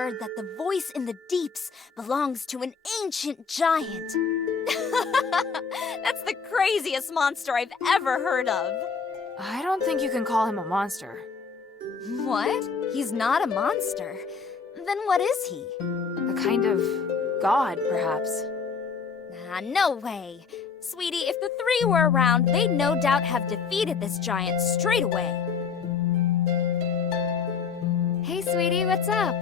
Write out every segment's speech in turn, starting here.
heard that the voice in the deeps belongs to an ancient giant. That's the craziest monster I've ever heard of. I don't think you can call him a monster. What? He's not a monster. Then what is he? A kind of god, perhaps. No way. Sweetie, if the three were around, they'd no doubt have defeated this giant straight away. Hey, sweetie, what's up?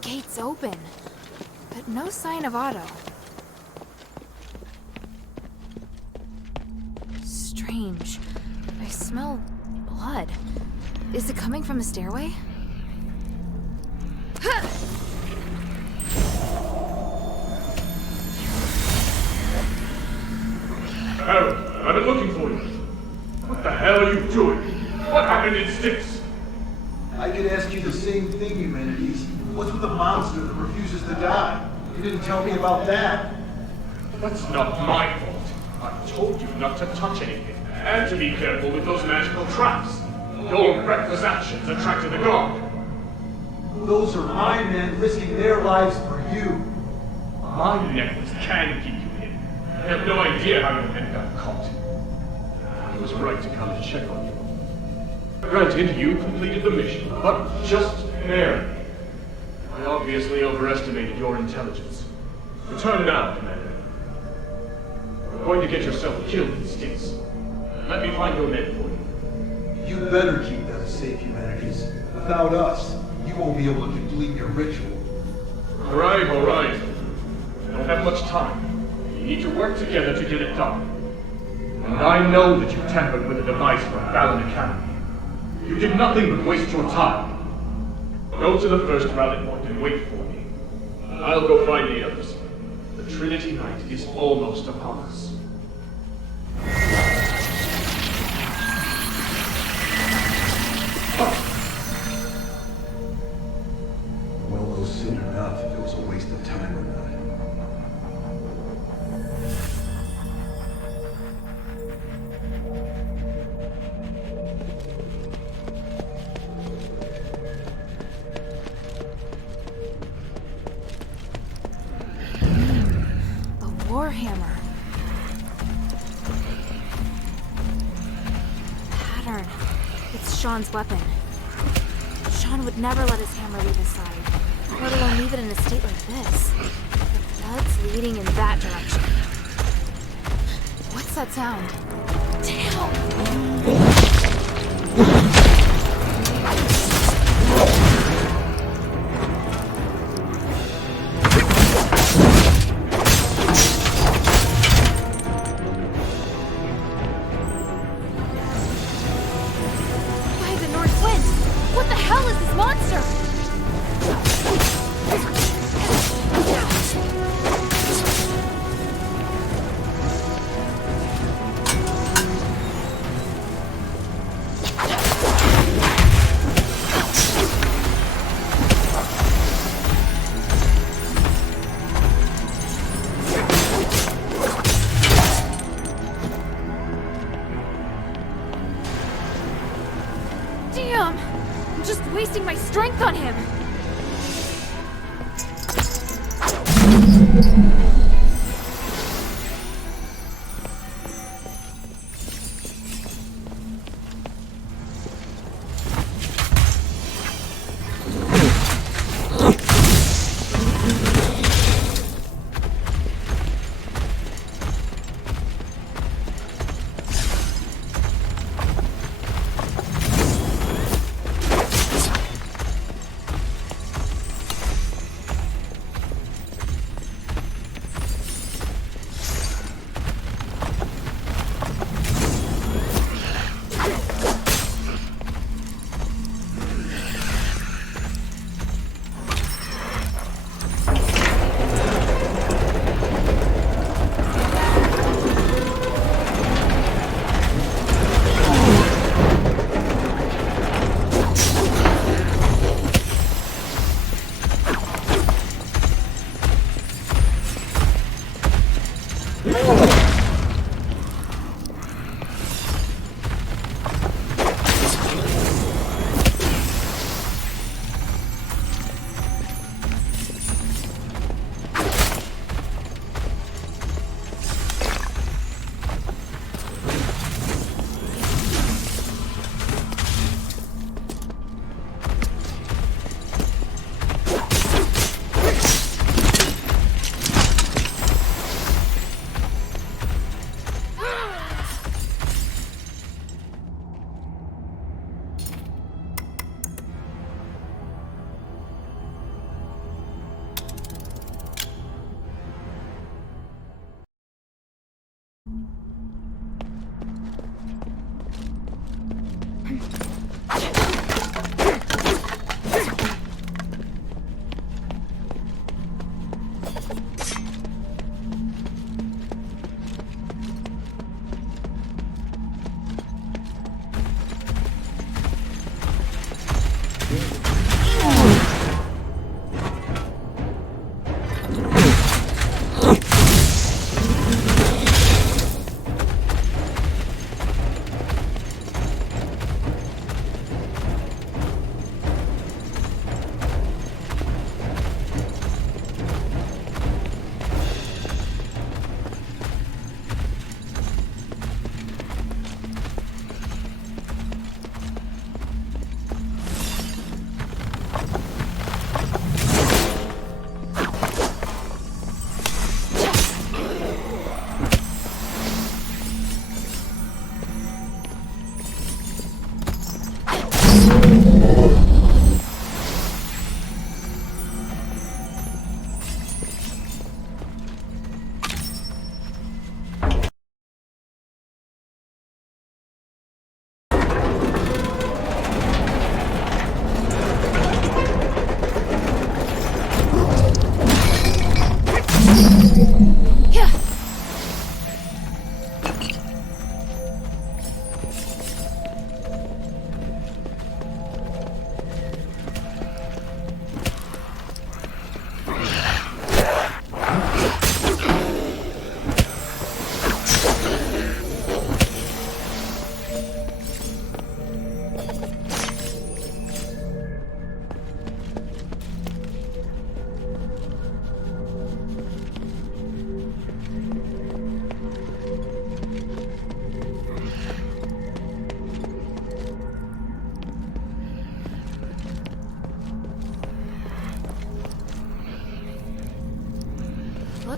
Gate's open, but no sign of Otto. Strange. I smell blood. Is it coming from the stairway? Harold, I've been looking for you. What the hell are you doing? What happened in Styx? I could ask you the same thing, Humanities. What's with the monster that refuses to die? You didn't tell me about that. That's not my fault. I told you not to touch anything, and to be careful with those magical traps. Your reckless actions attracted the guard. Those are my men risking their lives for you. My necklace can keep you hidden. I have no idea how your men got caught. I was right to come to check on you. Granted, you completed the mission, but just barely. I obviously overestimated your intelligence. Return now, Commander. You're going to get yourself killed in Styx. Let me find your men for you. You better keep them safe, Humanities. Without us, you won't be able to complete your ritual. All right. I don't have much time. We need to work together to get it done. And I know that you tampered with a device from Fallon Academy. You did nothing but waste your time. Go to the first rally point and wait for me. I'll go find the others. The Trinity Night is almost upon us. We'll know soon enough if it was a waste of time or not. Sean's weapon. Sean would never let his hammer leave his side, let alone leave it in a state like this. The blood's leading in that direction. What's that sound? By the north wind! What the hell is this monster? Damn! I'm just wasting my strength on him!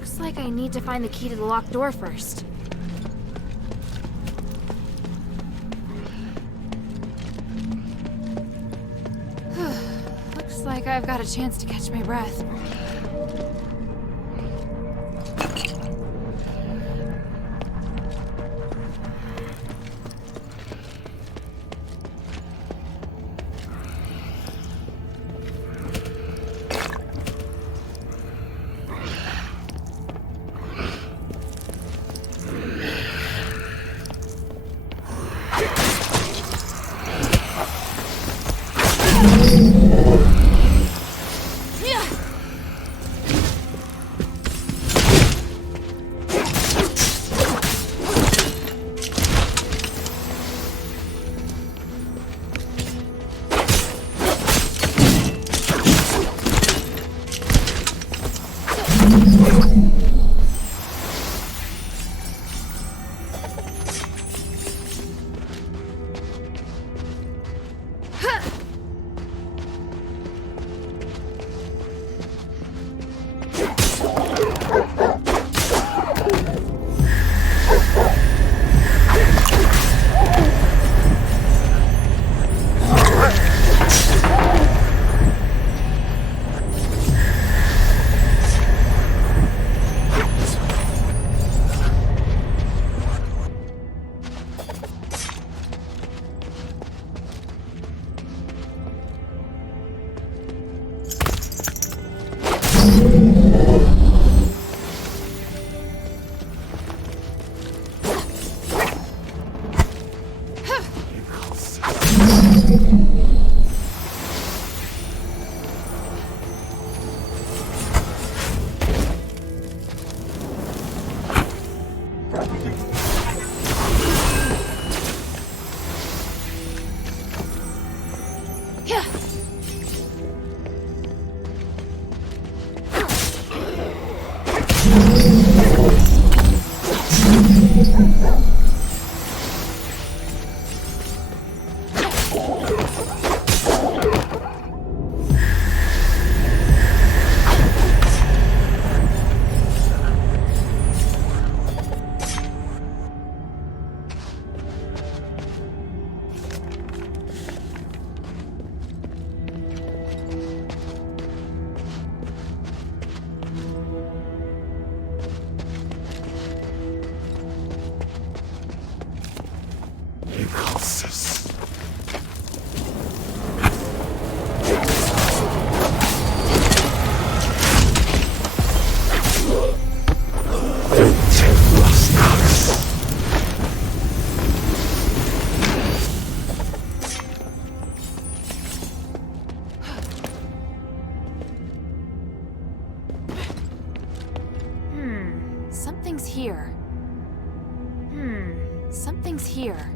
Looks like I need to find the key to the locked door first. Looks like I've got a chance to catch my breath. Something's here. Something's here.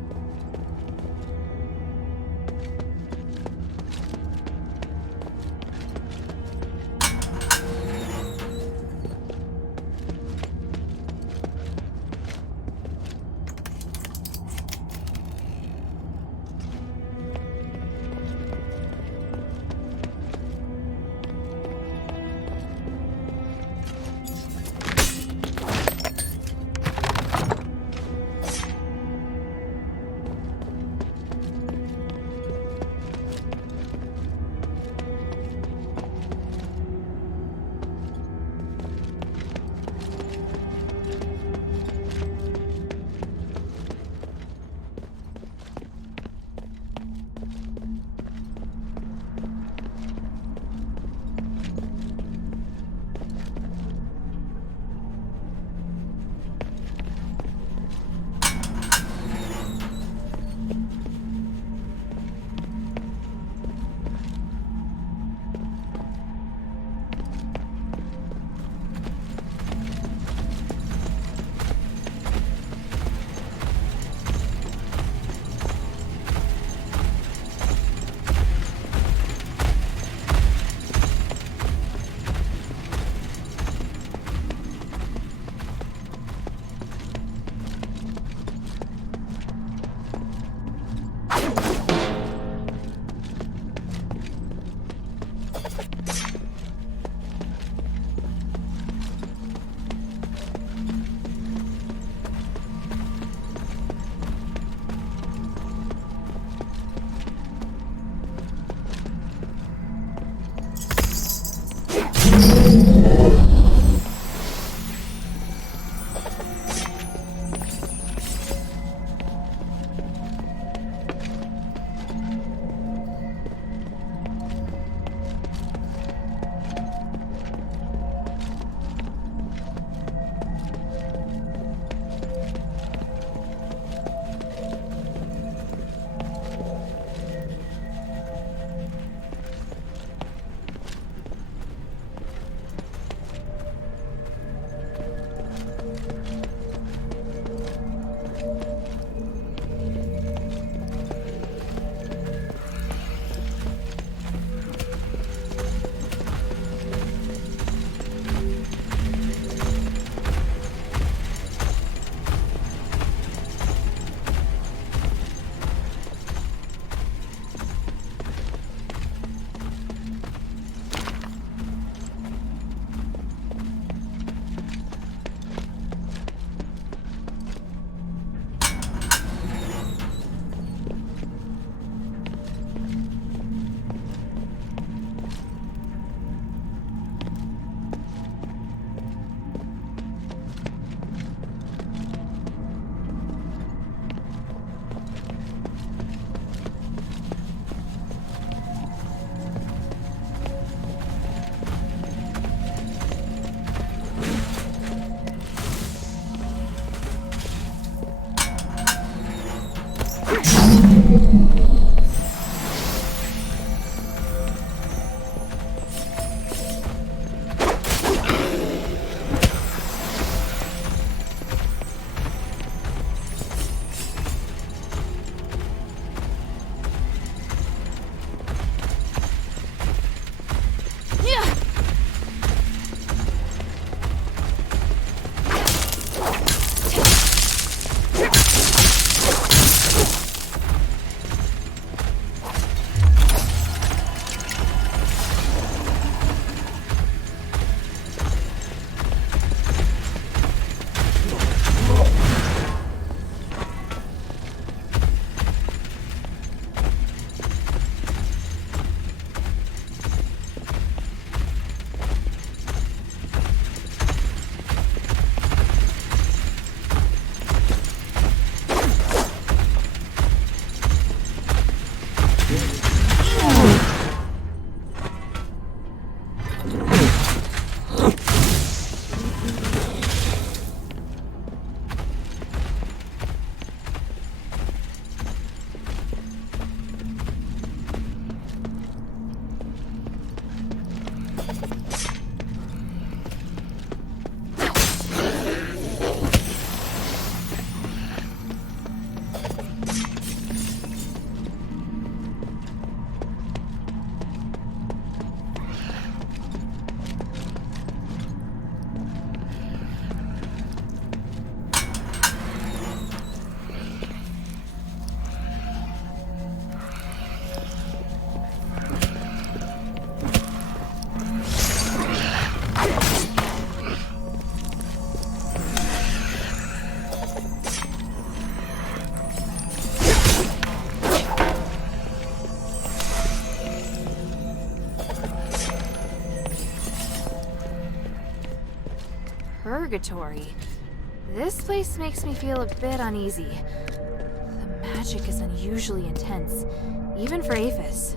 purgatory. This place makes me feel a bit uneasy. The magic is unusually intense, even for Aphis.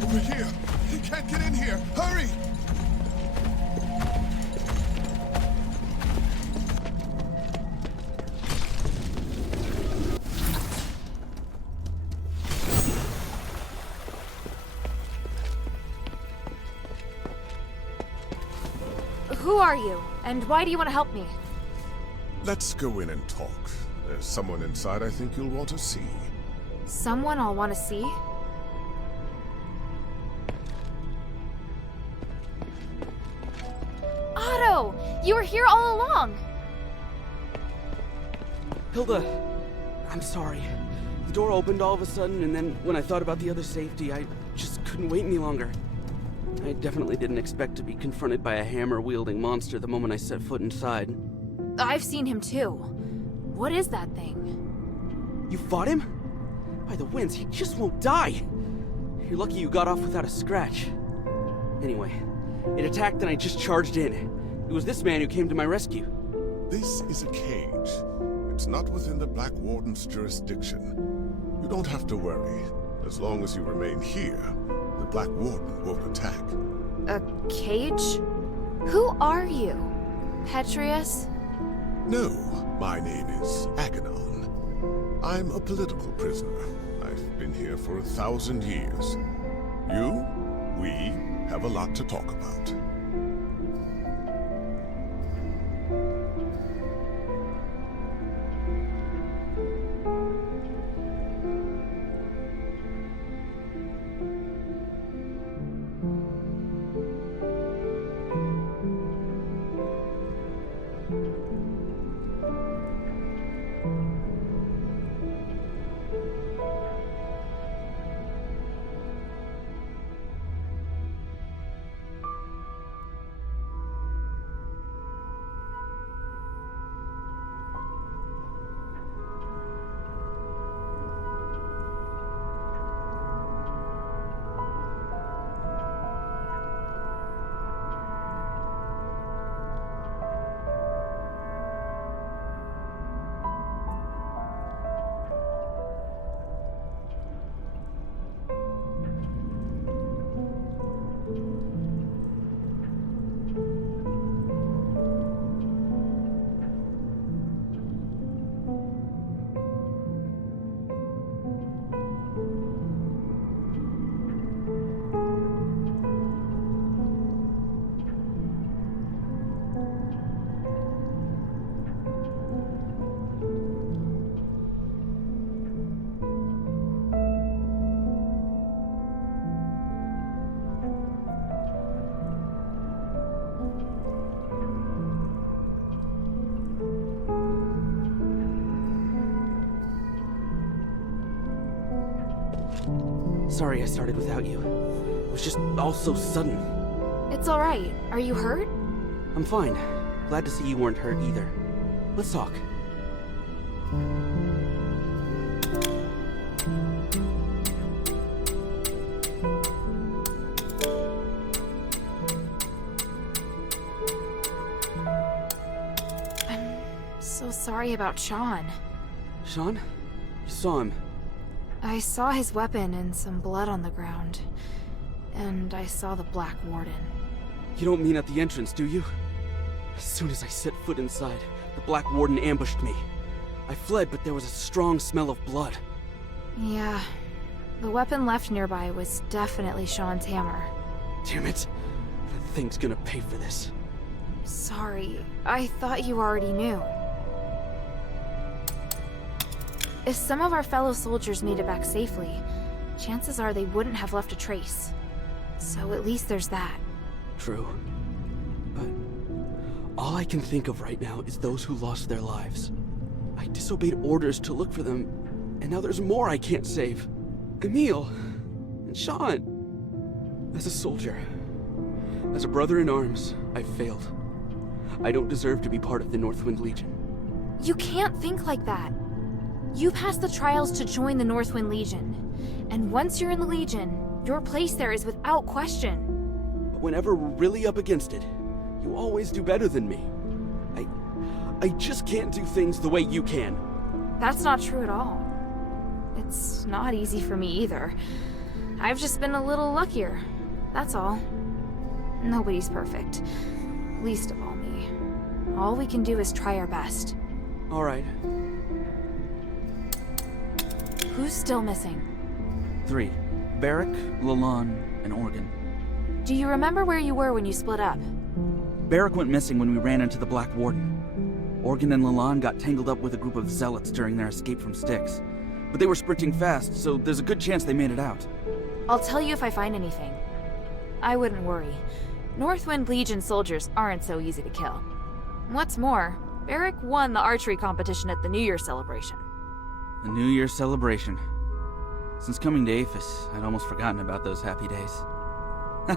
Over here! He can't get in here! Hurry! Who are you? And why do you want to help me? Let's go in and talk. There's someone inside I think you'll want to see. Someone I'll want to see? Otto! You were here all along! Hilda, I'm sorry. The door opened all of a sudden, and then when I thought about the other safety, I just couldn't wait any longer. I definitely didn't expect to be confronted by a hammer-wielding monster the moment I set foot inside. I've seen him too. What is that thing? You fought him? By the winds, he just won't die! You're lucky you got off without a scratch. Anyway, it attacked and I just charged in. It was this man who came to my rescue. This is a cage. It's not within the Black Warden's jurisdiction. You don't have to worry. As long as you remain here, the Black Warden won't attack. A cage? Who are you? Petrius? No, my name is Aganon. I'm a political prisoner. I've been here for 1,000 years. We have a lot to talk about. sorry I started without you. It was just all so sudden. It's alright. Are you hurt? I'm fine. Glad to see you weren't hurt either. Let's talk. So sorry about Sean. Sean? You saw him. I saw his weapon and some blood on the ground. And I saw the Black Warden. You don't mean at the entrance, do you? As soon as I set foot inside, the Black Warden ambushed me. I fled, but there was a strong smell of blood. Yeah. The weapon left nearby was definitely Sean's hammer. Damn it. That thing's gonna pay for this. Sorry. I thought you already knew. If some of our fellow soldiers made it back safely, chances are they wouldn't have left a trace. So at least there's that. True. But all I can think of right now is those who lost their lives. I disobeyed orders to look for them, and now there's more I can't save. Emil and Sean. As a soldier, as a brother in arms, I failed. I don't deserve to be part of the Northwind Legion. You can't think like that. You passed the trials to join the Northwind Legion. And once you're in the Legion, your place there is without question. But whenever we're really up against it, you always do better than me. I just can't do things the way you can. That's not true at all. It's not easy for me either. I've just been a little luckier. That's all. Nobody's perfect. Least of all me. All we can do is try our best. All right. Who's still missing? 3. Barrick, Lalonde, and Organ. Do you remember where you were when you split up? Barrick went missing when we ran into the Black Warden. Organ and Lalonde got tangled up with a group of zealots during their escape from Styx. But they were sprinting fast, so there's a good chance they made it out. I'll tell you if I find anything. I wouldn't worry. Northwind Legion soldiers aren't so easy to kill. What's more, Barrick won the archery competition at the New Year celebration. The New Year's celebration. Since coming to Aphis, I'd almost forgotten about those happy days.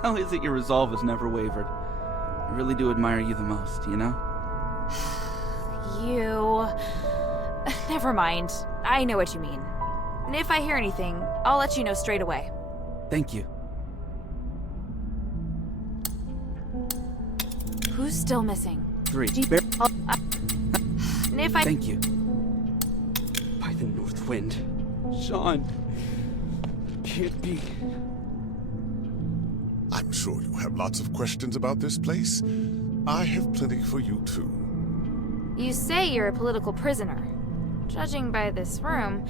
How is it your resolve has never wavered? I really do admire you the most, you know? You... Never mind. I know what you mean. And if I hear anything, I'll let you know straight away. Thank you. Who's still missing? 3. And if I... Thank you. By the North Wind. Sean. Can't be. I'm sure you have lots of questions about this place. I have plenty for you too. You say you're a political prisoner. Judging by this room,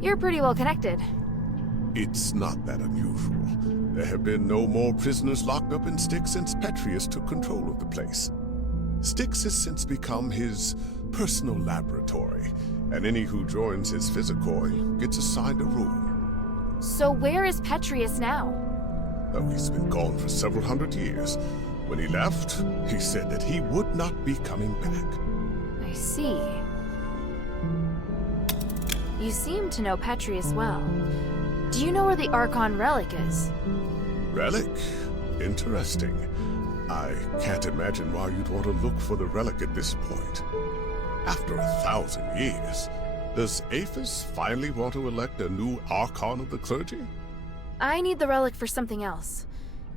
you're pretty well connected. It's not that unusual. There have been no more prisoners locked up in Styx since Petrius took control of the place. Styx has since become his personal laboratory, and any who joins his Physicoi gets assigned a room. So where is Petrius now? Though he's been gone for several hundred years. When he left, he said that he would not be coming back. I see. You seem to know Petrius well. Do you know where the Archon relic is? Relic? Interesting. I can't imagine why you'd want to look for the relic at this point. After 1,000 years, does Aphis finally want to elect a new Archon of the clergy? I need the relic for something else.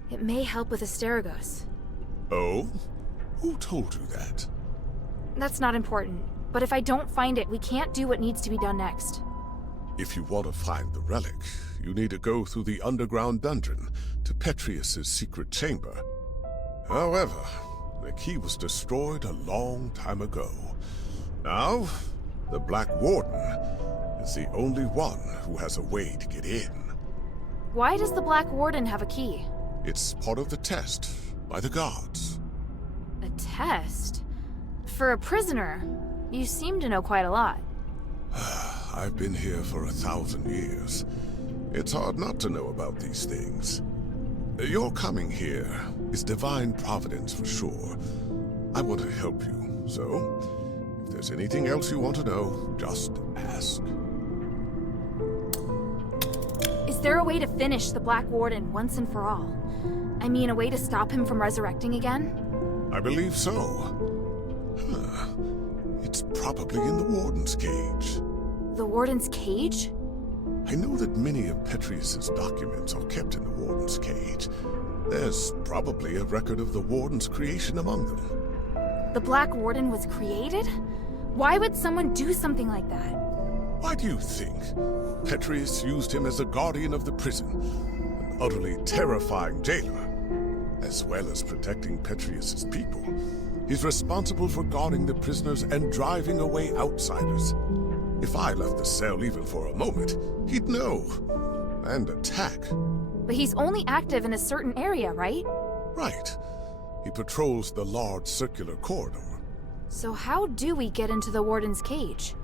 It may help with Asterigos. Oh? Who told you that? That's not important, but if I don't find it, we can't do what needs to be done next. If you want to find the relic, you need to go through the underground dungeon to Petrius's secret chamber. However, the key was destroyed a long time ago. Now, the Black Warden is the only one who has a way to get in. Why does the Black Warden have a key? It's part of the test by the gods. A test? For a prisoner, you seem to know quite a lot. I've been here for 1,000 years. It's hard not to know about these things. Your coming here is divine providence for sure. I want to help you, so if there's anything else you want to know, just ask. Is Is there a way to finish the Black Warden once and for all? I mean, a way to stop him from resurrecting again? I believe so. Huh. It's probably in the Warden's cage. The Warden's cage? I know that many of Petrius's documents are kept in the Warden's cage. There's probably a record of the Warden's creation among them. The Black Warden was created? Why would someone do something like that? Why do you think? Petrius used him as a guardian of the prison, an utterly terrifying jailer. As well as protecting Petrius's people, he's responsible for guarding the prisoners and driving away outsiders. If I left the cell even for a moment, he'd know. And attack. But he's only active in a certain area, right? Right. He patrols the large circular corridor. So how do we get into the Warden's cage?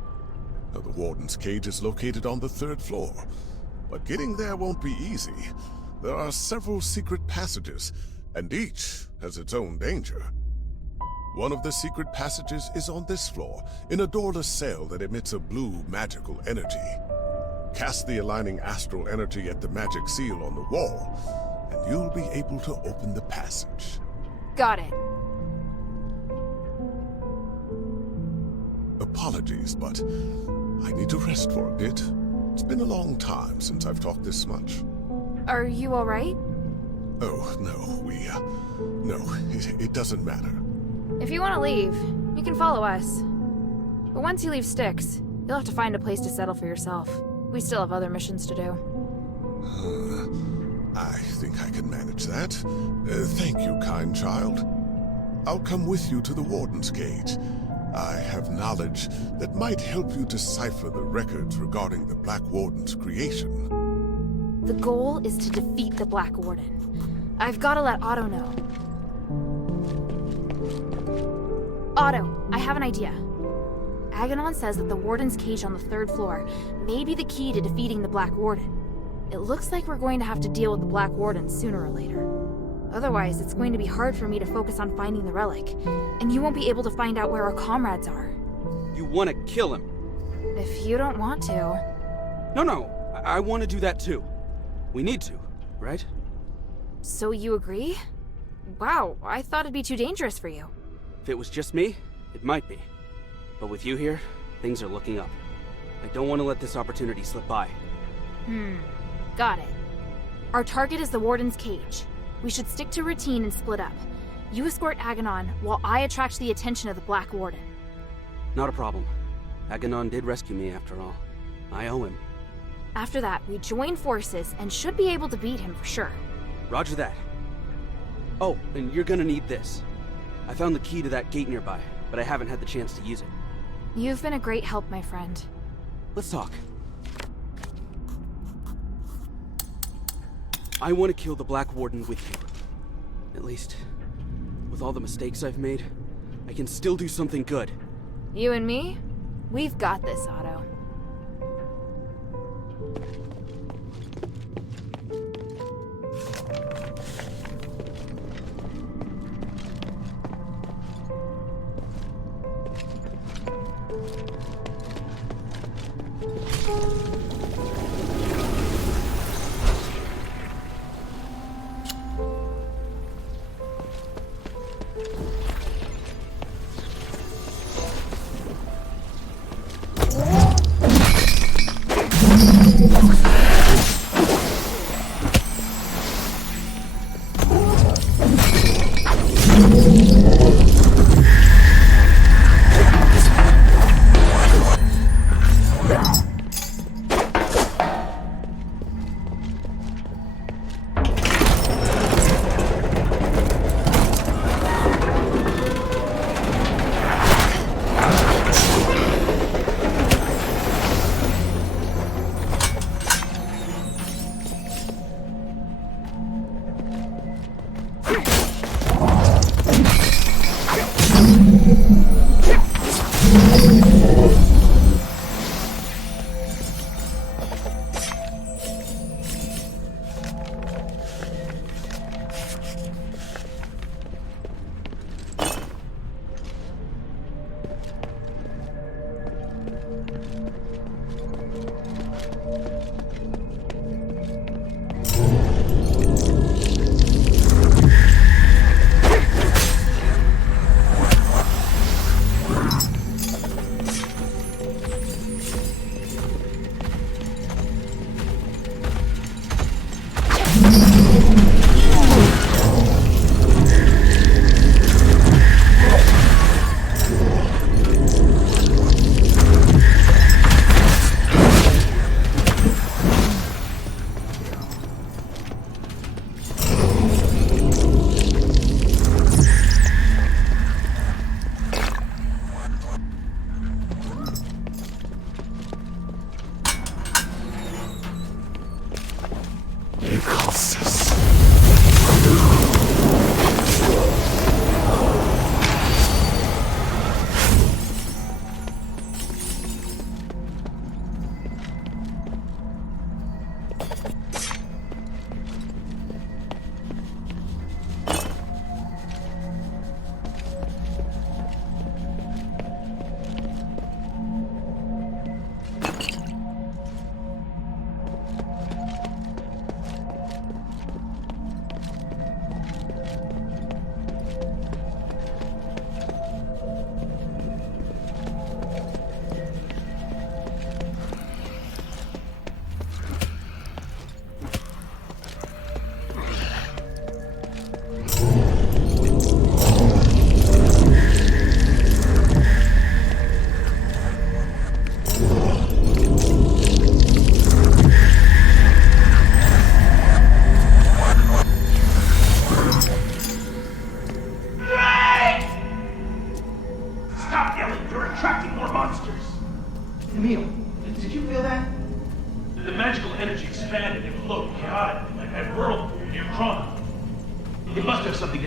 Now, the Warden's cage is located on the 3rd floor. But getting there won't be easy. There are several secret passages, and each has its own danger. One of the secret passages is on this floor, in a doorless cell that emits a blue magical energy. Cast the aligning astral energy at the magic seal on the wall, and you'll be able to open the passage. Got it. Apologies, but I need to rest for a bit. It's been a long time since I've talked this much. Are you alright? Oh, no, no, it doesn't matter. If you want to leave, you can follow us. But once you leave Styx, you'll have to find a place to settle for yourself. We still have other missions to do. I think I can manage that. Thank you, kind child. I'll come with you to the Warden's cage. I have knowledge that might help you decipher the records regarding the Black Warden's creation. The goal is to defeat the Black Warden. I've got to let Otto know. Otto, I have an idea. Aganon says that the Warden's cage on the 3rd floor may be the key to defeating the Black Warden. It looks like we're going to have to deal with the Black Warden sooner or later. Otherwise, it's going to be hard for me to focus on finding the relic, and you won't be able to find out where our comrades are. You want to kill him? If you don't want to. No, I want to do that too. We need to, right? So you agree? Wow, I thought it'd be too dangerous for you. If it was just me, it might be. But with you here, things are looking up. I don't want to let this opportunity slip by. Got it. Our target is the Warden's cage. We should stick to routine and split up. You escort Aganon, while I attract the attention of the Black Warden. Not a problem. Aganon did rescue me after all. I owe him. After that, we join forces and should be able to beat him for sure. Roger that. Oh, and you're gonna need this. I found the key to that gate nearby, but I haven't had the chance to use it. You've been a great help, my friend. Let's talk. I want to kill the Black Warden with you. At least, with all the mistakes I've made, I can still do something good. You and me? We've got this, Otto.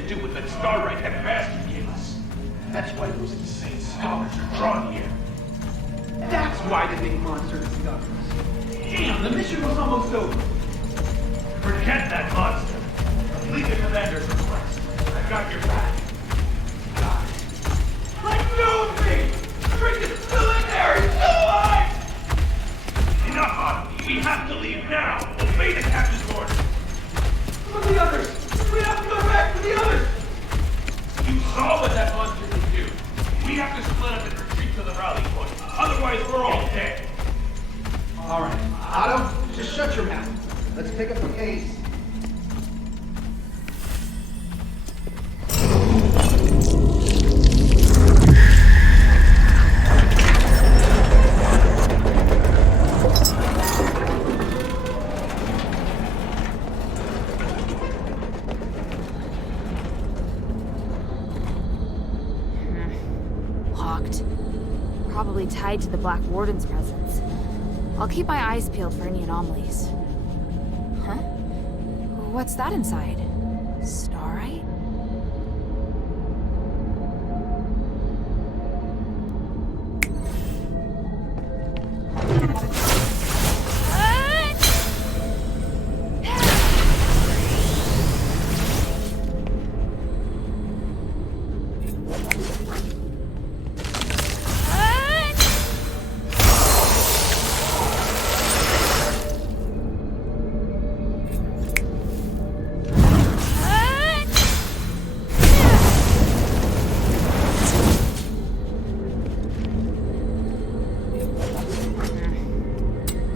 to do with that Starlight that bastard gave us. That's why those insane scholars are drawn here. That's why the big monster discovered us. Damn, the mission was almost over. Forget that monster. Complete the commander's request. I've got your back. Got it. Let go of me! Drink is still in there! He's still alive! Enough on me. We have to leave now. Obey the captain's orders. But the others! We have to go back to the others! You saw what that monster could do. We have to split up and retreat to the rally point. Otherwise, we're all dead. All right, Otto, just shut your mouth. Let's pick up the pace. Locked. Probably tied to the Black Warden's presence. I'll keep my eyes peeled for any anomalies. Huh? What's that inside? Starlight?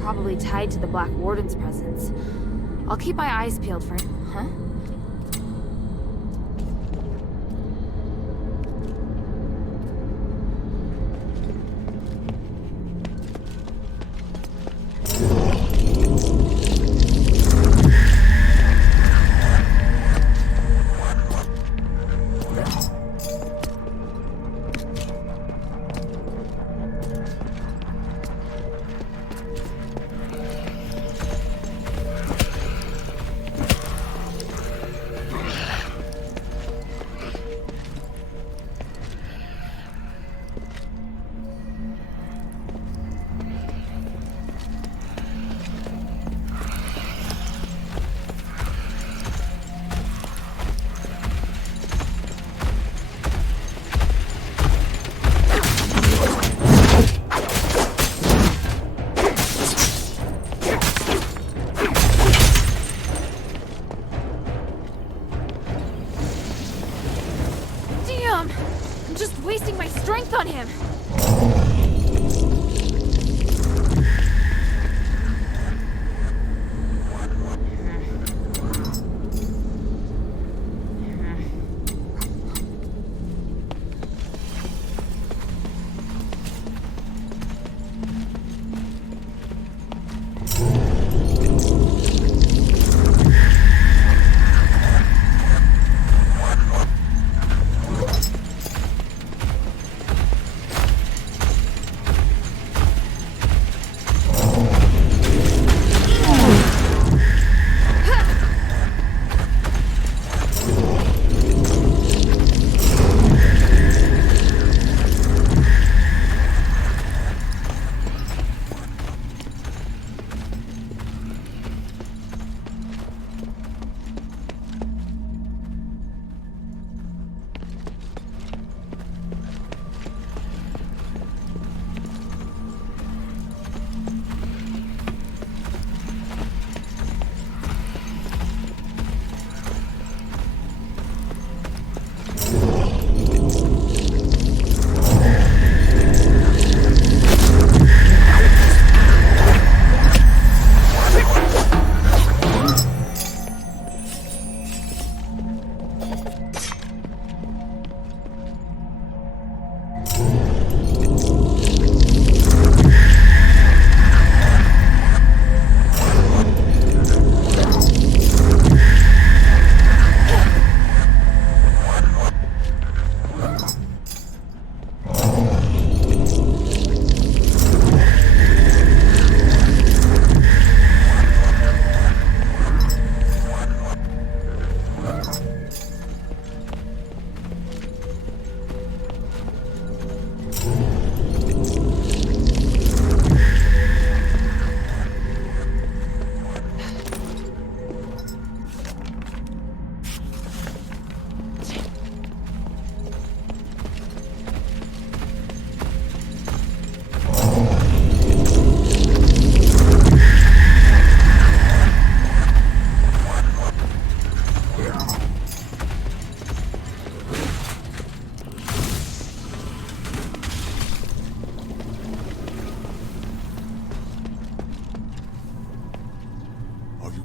Probably tied to the Black Warden's presence. I'll keep my eyes peeled for... Huh? I'm just wasting my strength on him.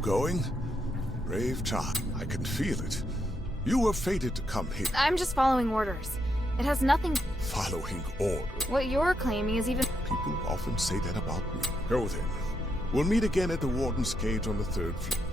going? Brave child, I can feel it. You were fated to come here. I'm just following orders. It has nothing... Following orders. What you're claiming is even... People often say that about me. Go then. We'll meet again at the Warden's cage on the 3rd floor.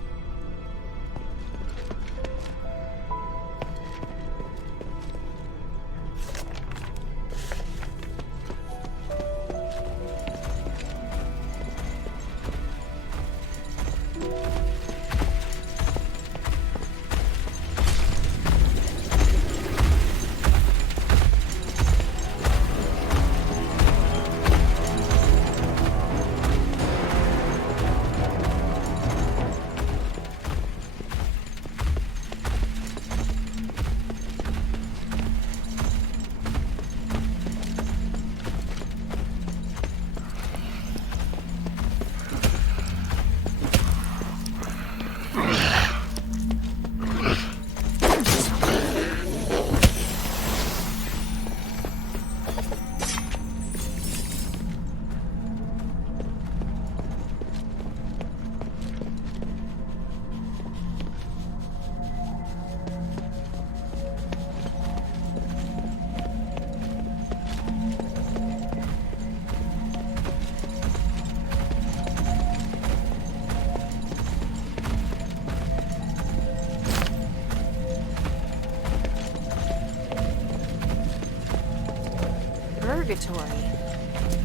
Purgatory.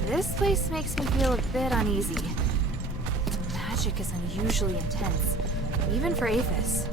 This place makes me feel a bit uneasy. Magic is unusually intense, even for Aphis.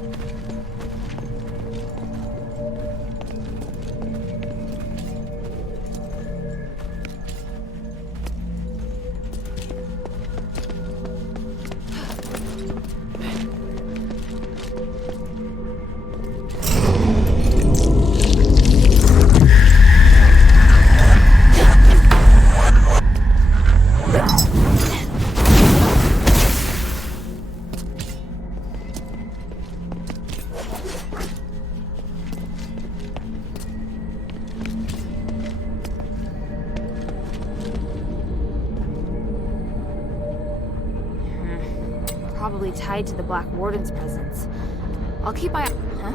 Probably tied to the Black Warden's presence. I'll keep my... Huh?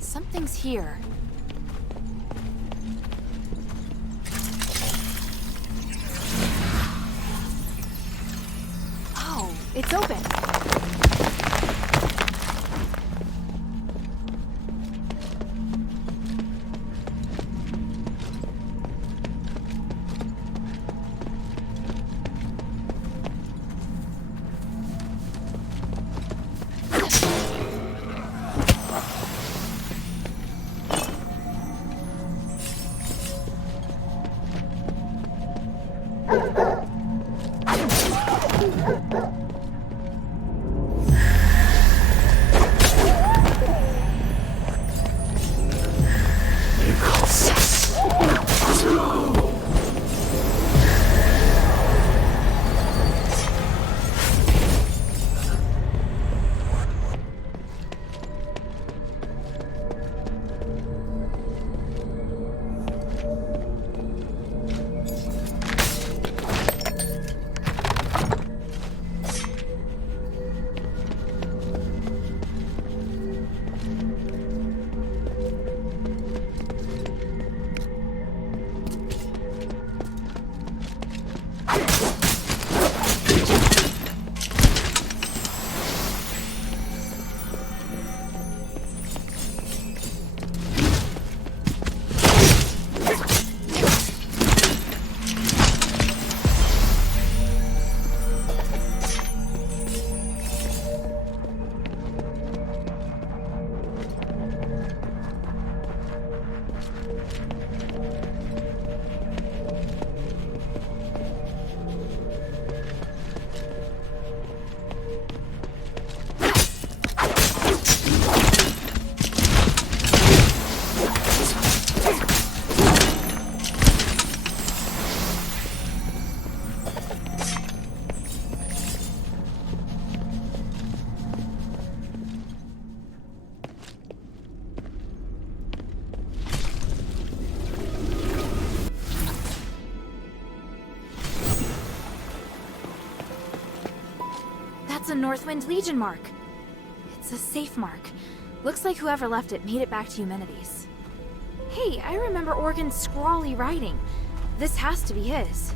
Something's here. Oh, it's open. a Northwind Legion mark. It's a safe mark. Looks like whoever left it made it back to Eumenides. Hey, I remember Organ's scrawly writing. This has to be his.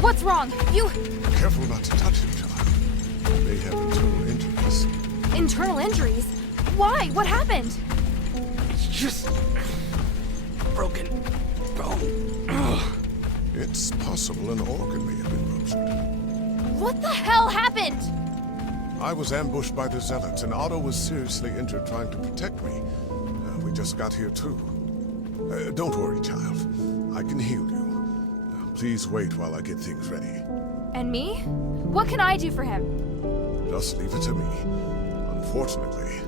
What's wrong? You... Careful not to touch him, child. He may have internal injuries. Internal injuries? Why? What happened? It's just... broken bone. It's possible an organ may have been ruptured. What the hell happened? I was ambushed by the Zealots, and Otto was seriously injured trying to protect me. We just got here, too. Don't worry, child. I can heal you. Please wait while I get things ready. And me? What can I do for him? Just leave it to me. Unfortunately,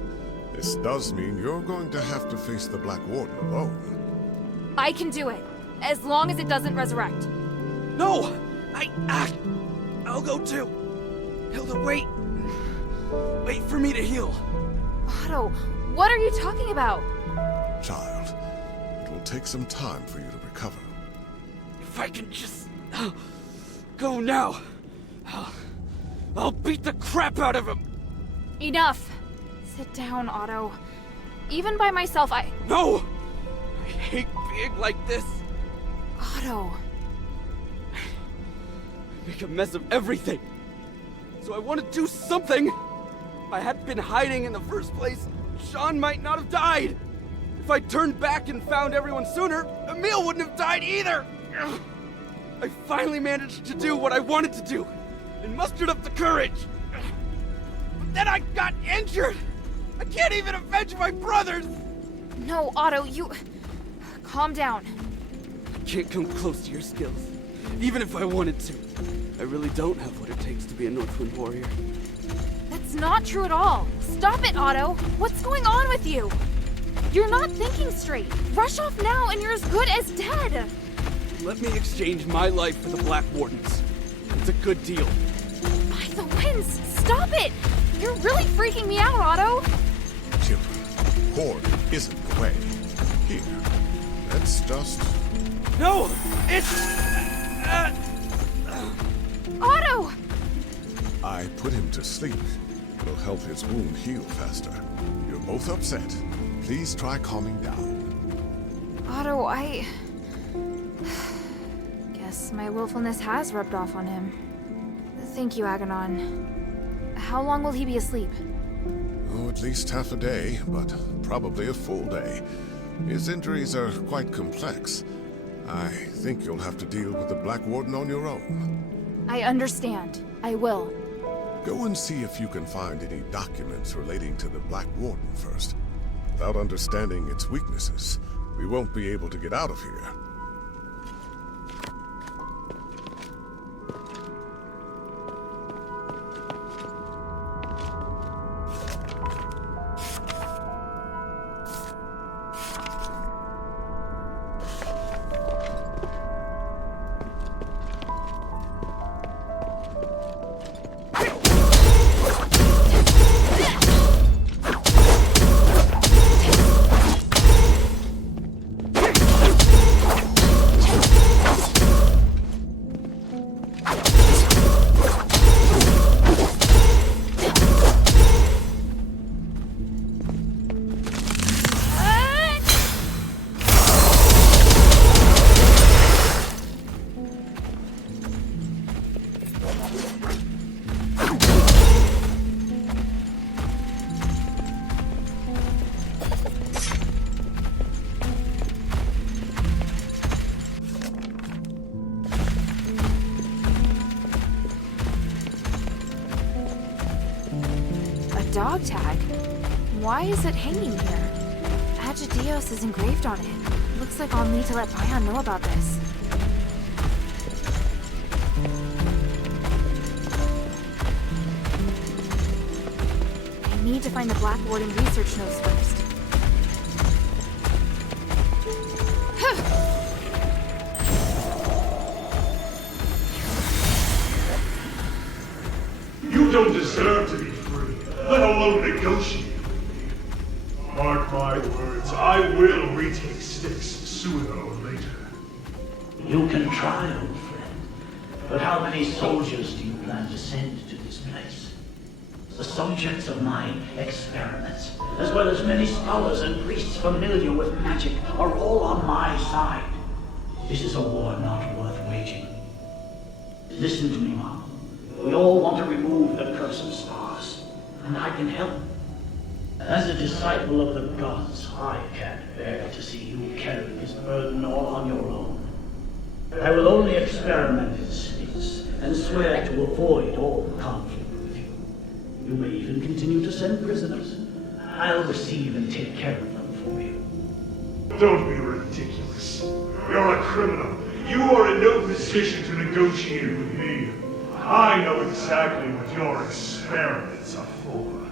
this does mean you're going to have to face the Black Warden alone. I can do it, as long as it doesn't resurrect. No! I'll go too. Hilda, wait. Wait for me to heal. Otto, what are you talking about? Child, it will take some time for you to recover. If I can just go now, I'll beat the crap out of him. Enough. Sit down, Otto. Even by myself, No! I hate being like this. Otto. I make a mess of everything. So I want to do something. If I hadn't been hiding in the first place, Sean might not have died. If I turned back and found everyone sooner, Emil wouldn't have died either. I finally managed to do what I wanted to do, and mustered up the courage. But then I got injured. I can't even avenge my brothers. No, Otto, you... Calm down. I can't come close to your skills, even if I wanted to. I really don't have what it takes to be a Northwind warrior. That's not true at all. Stop it, Otto. What's going on with you? You're not thinking straight. Rush off now and you're as good as dead. Let me exchange my life for the Black Warden's. It's a good deal. By the winds, stop it! You're really freaking me out, Otto. Children, Horde isn't the way. Here, let's just... No! It's... Otto! I put him to sleep. It'll help his wound heal faster. You're both upset. Please try calming down. Otto, I... Guess my willfulness has rubbed off on him. Thank you, Aganon. How long will he be asleep? Oh, at least half a day, but probably a full day. His injuries are quite complex. I think you'll have to deal with the Black Warden on your own. I understand. I will. Go and see if you can find any documents relating to the Black Warden first. Without understanding its weaknesses, we won't be able to get out of here. Dog tag? Why is it hanging here? Asterigos is engraved on it. Looks like I'll need to let Bion know about this. I need to find the Black Warden research notes first. You don't deserve to be free, let alone negotiate. Mark my words, I will retake Styx sooner or later. You can try, old friend. But how many soldiers do you plan to send to this place? The subjects of my experiments, as well as many scholars and priests familiar with magic, are all on my side. This is a war not worth waging. Listen to me, Mom. We all want to remove the curse of stars, and I can help. As a disciple of the gods, I can't bear to see you carry this burden all on your own. I will only experiment in Styx, and swear to avoid all conflict with you. You may even continue to send prisoners. I'll receive and take care of them for you. Don't be ridiculous. You're a criminal. You are in no position to negotiate with me. I know exactly what your experiments are for.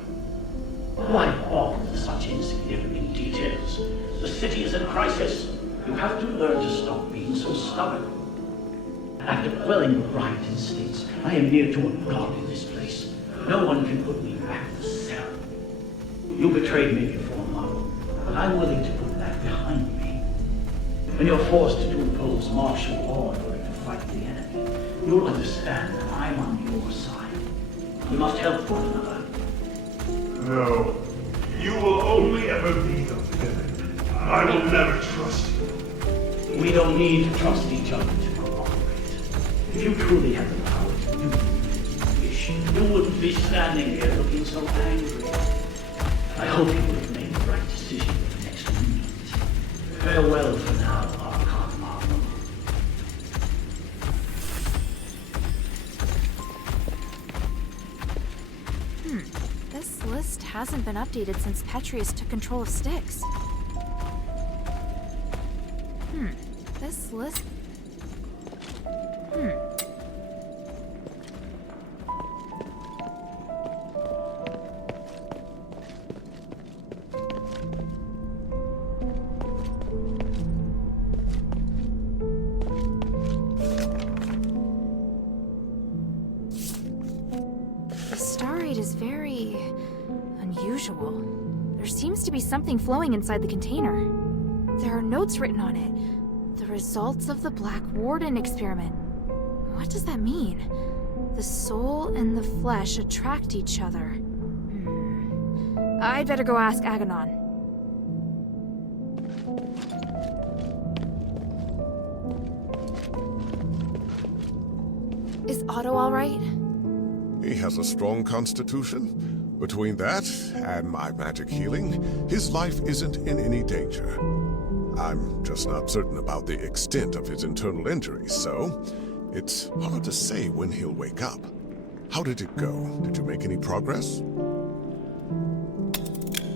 Why bother with such insignificant details? The city is in crisis. You have to learn to stop being so stubborn. After quelling the right instincts, I am near to a god in this place. No one can put me back in the cell. You betrayed me before, Mom, but I'm willing to put that behind me. When you're forced to impose martial law in order to fight the enemy, you'll understand that I'm on your side. We must help one another. No. You will only ever be the villain. I will never trust you. We don't need to trust each other to cooperate. If you truly had the power to do what you wish, you wouldn't be standing here looking so angry. I hope you would have made the right decision for the next minute. Farewell for now, Archon Marvel. This list hasn't been updated since Petrius took control of Styx. This list... The star rate is very... unusual. There seems to be something flowing inside the container. There are notes written on it. The results of the Black Warden experiment. What does that mean? The soul and the flesh attract each other. I'd better go ask Aganon. Is Otto all right? He has a strong constitution. Between that and my magic healing, his life isn't in any danger. I'm just not certain about the extent of his internal injuries, so it's hard to say when he'll wake up. How did it go? Did you make any progress?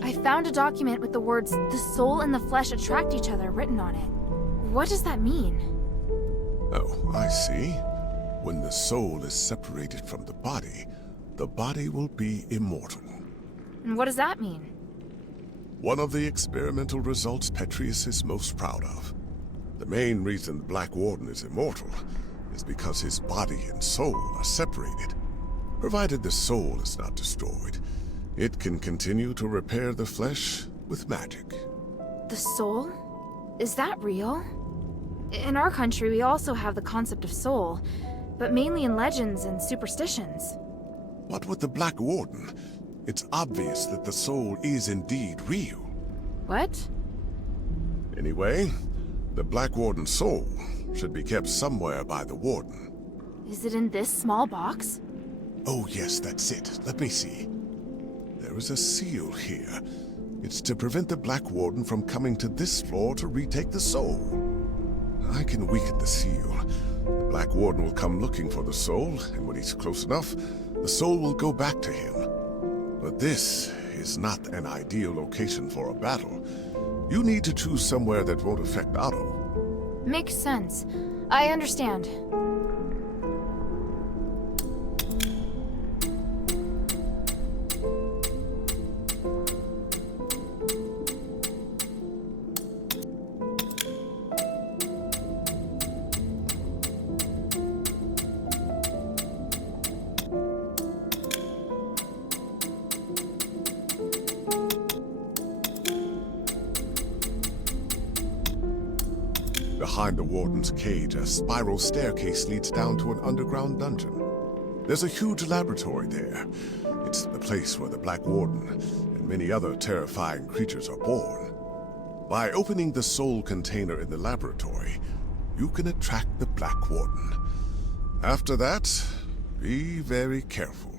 I found a document with the words, "The soul and the flesh attract each other," written on it. What does that mean? Oh, I see. When the soul is separated from the body will be immortal. And what does that mean? One of the experimental results Petrius is most proud of. The main reason the Black Warden is immortal is because his body and soul are separated. Provided the soul is not destroyed, it can continue to repair the flesh with magic. The soul? Is that real? In our country, we also have the concept of soul, but mainly in legends and superstitions. What with the Black Warden? It's obvious that the soul is indeed real. What? Anyway, the Black Warden's soul should be kept somewhere by the Warden. Is it in this small box? Oh yes, that's it. Let me see. There is a seal here. It's to prevent the Black Warden from coming to this floor to retake the soul. I can weaken the seal. The Black Warden will come looking for the soul, and when he's close enough, the soul will go back to him. But this is not an ideal location for a battle. You need to choose somewhere that won't affect Otto. Makes sense. I understand. Behind the Warden's cage, a spiral staircase leads down to an underground dungeon. There's a huge laboratory there. It's the place where the Black Warden and many other terrifying creatures are born. By opening the soul container in the laboratory, you can attract the Black Warden. After that, be very careful.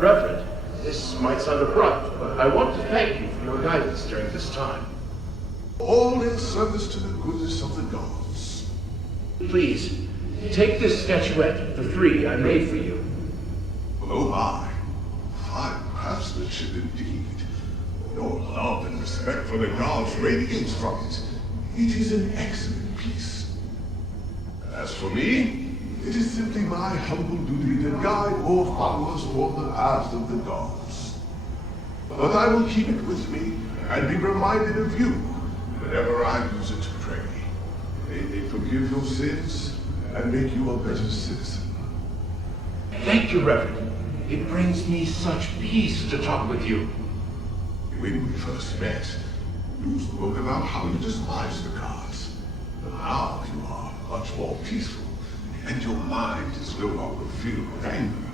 Reverend, this might sound abrupt, but I want to thank you for your guidance during this time. All in service to the goodness of the gods. Please, take this statuette, the 3 I made for you. Oh my, fine craftsmanship indeed. Your love and respect for the gods radiates from it. It is an excellent piece. As for me, it is simply my humble duty to guide more followers toward the paths of the gods. But I will keep it with me and be reminded of you whenever I use it to pray. May they forgive your sins and make you a better citizen. Thank you, Reverend. It brings me such peace to talk with you. When we first met, you spoke about how you despise the gods. But now you are much more peaceful, and your mind is no longer filled with anger.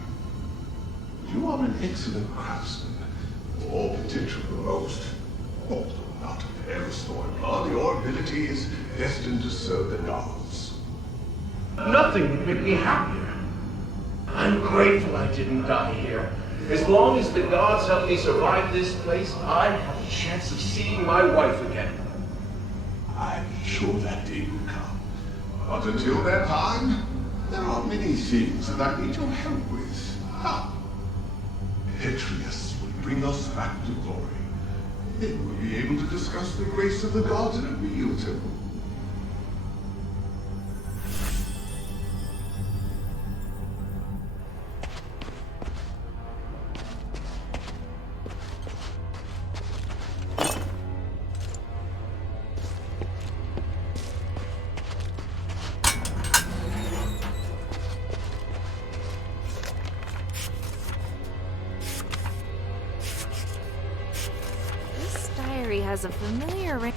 You are an excellent craftsman, all potential the most. Although not of Aristoid blood, your ability is destined to serve the gods. Nothing would make me happier. I'm grateful I didn't die here. As long as the gods help me survive this place, I have a chance of seeing my wife again. I'm sure that day will come. But until that time, there are many things that I need your help with. Atreus will bring us back to glory. Then we'll be able to discuss the grace of the gods in a real temple. Has a familiar ring.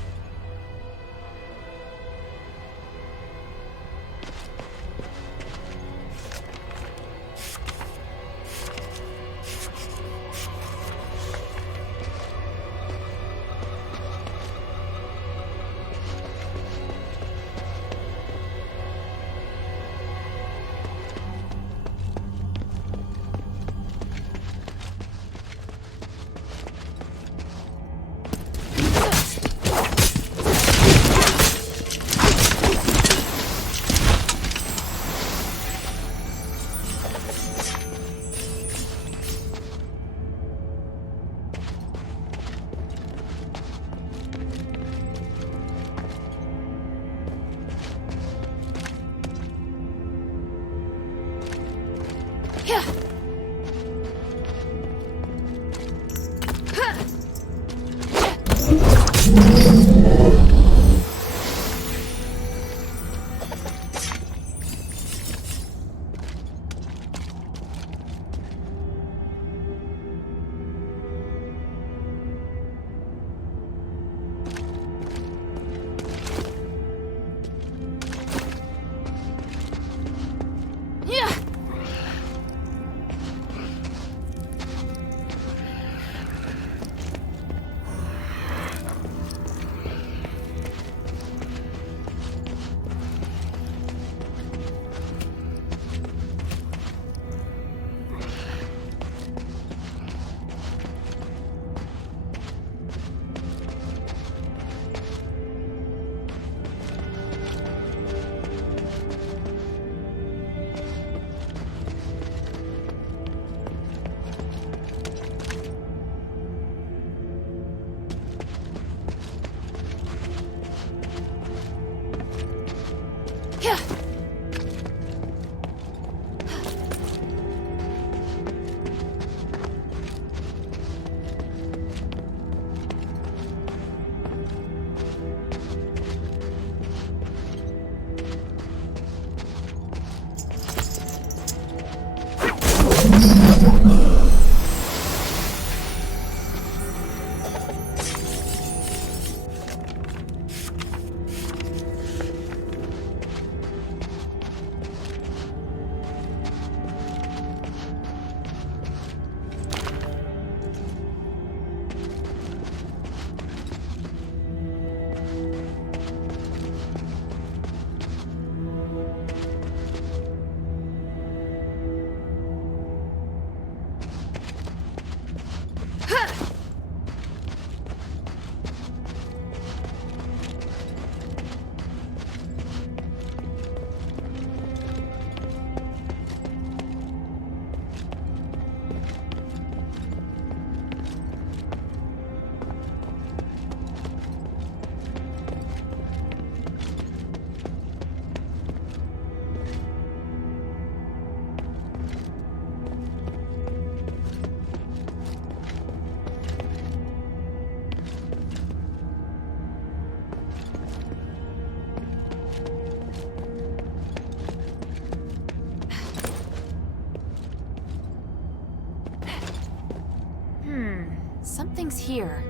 here.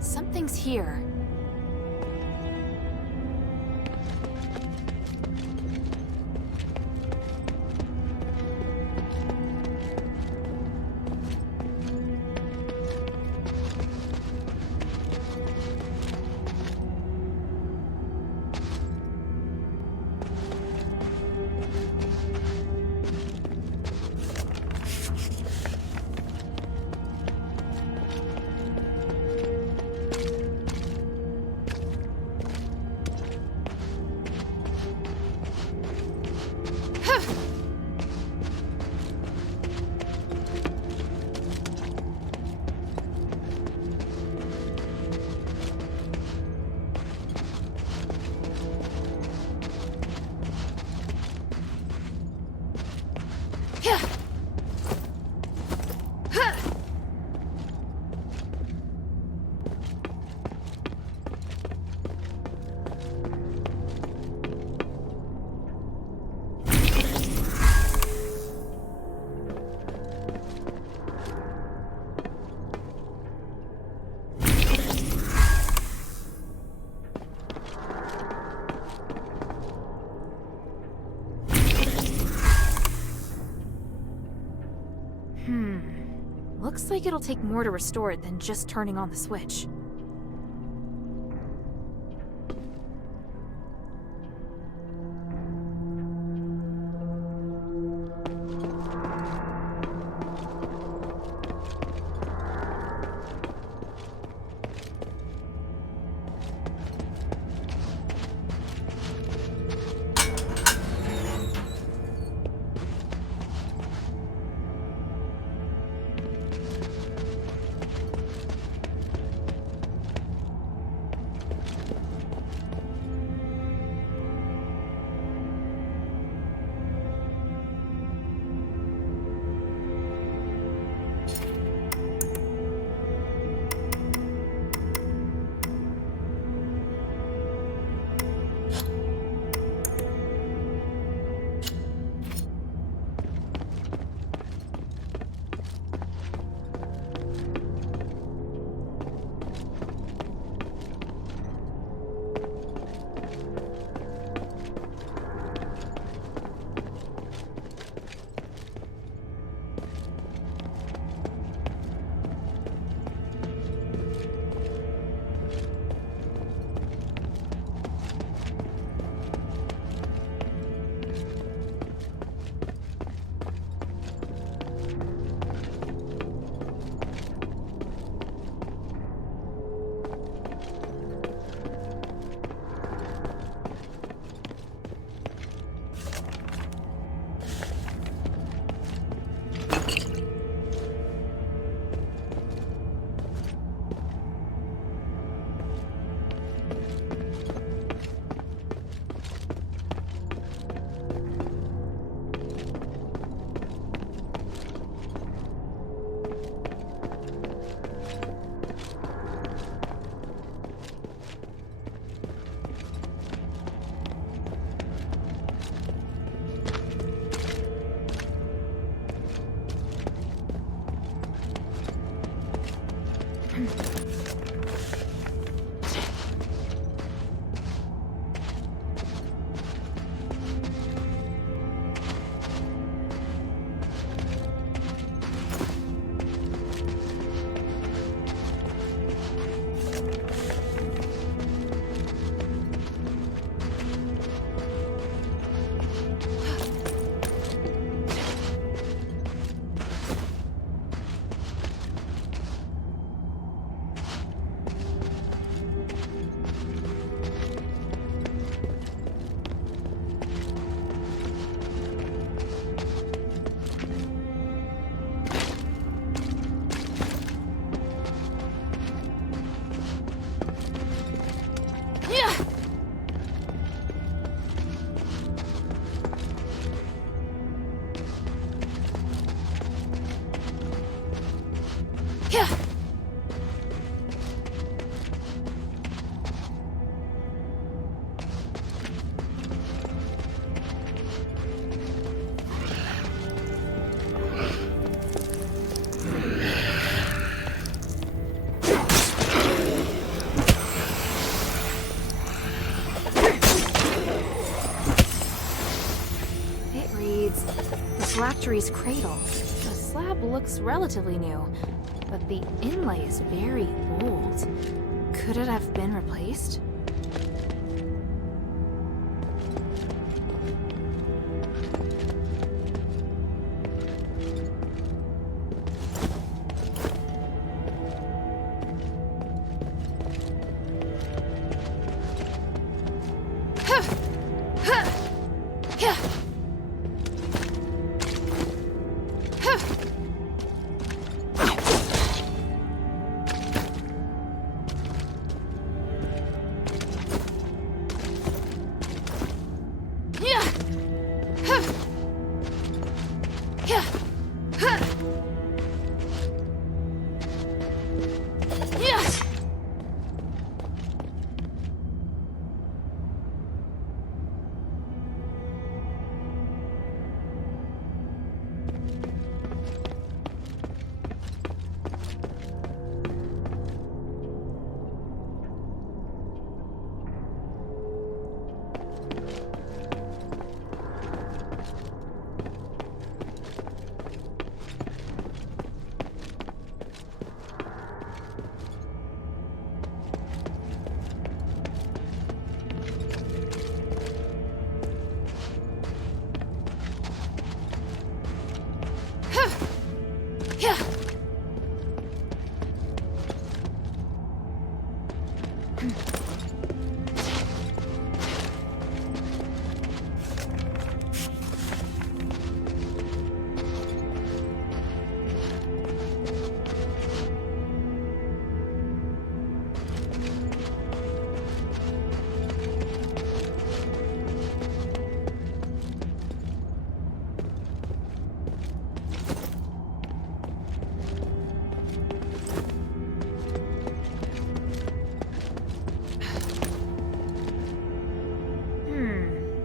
Something's here. Looks like it'll take more to restore it than just turning on the switch. phylactery's cradle. The slab looks relatively new, but the inlay is very old. Could it have been replaced?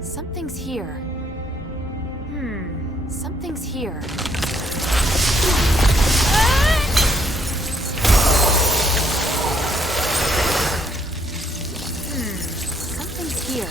Something's here. Something's here. Something's here.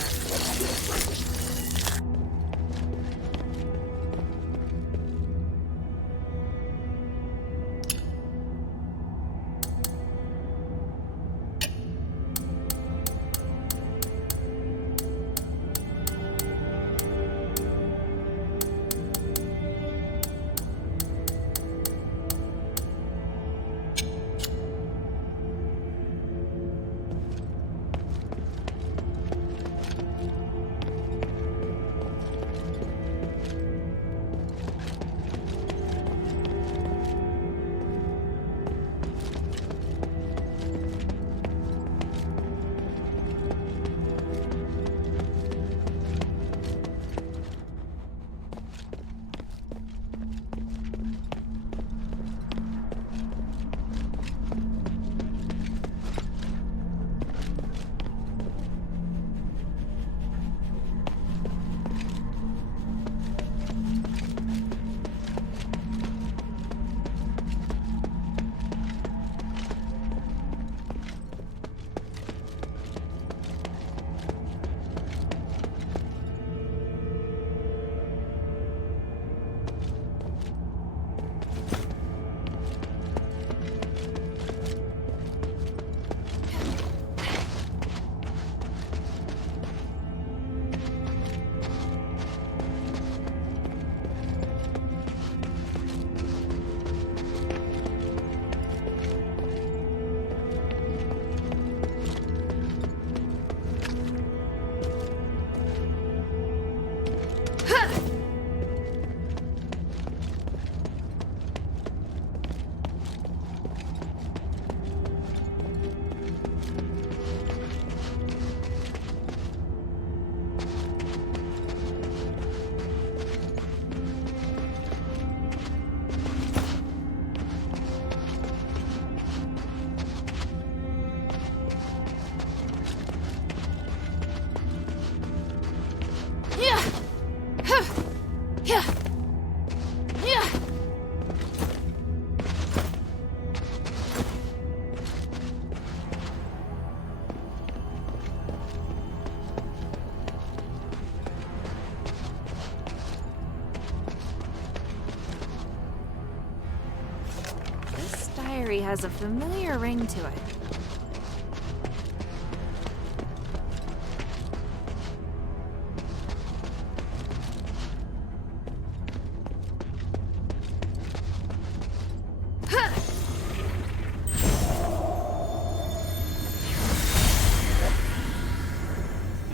entry has a familiar ring to it.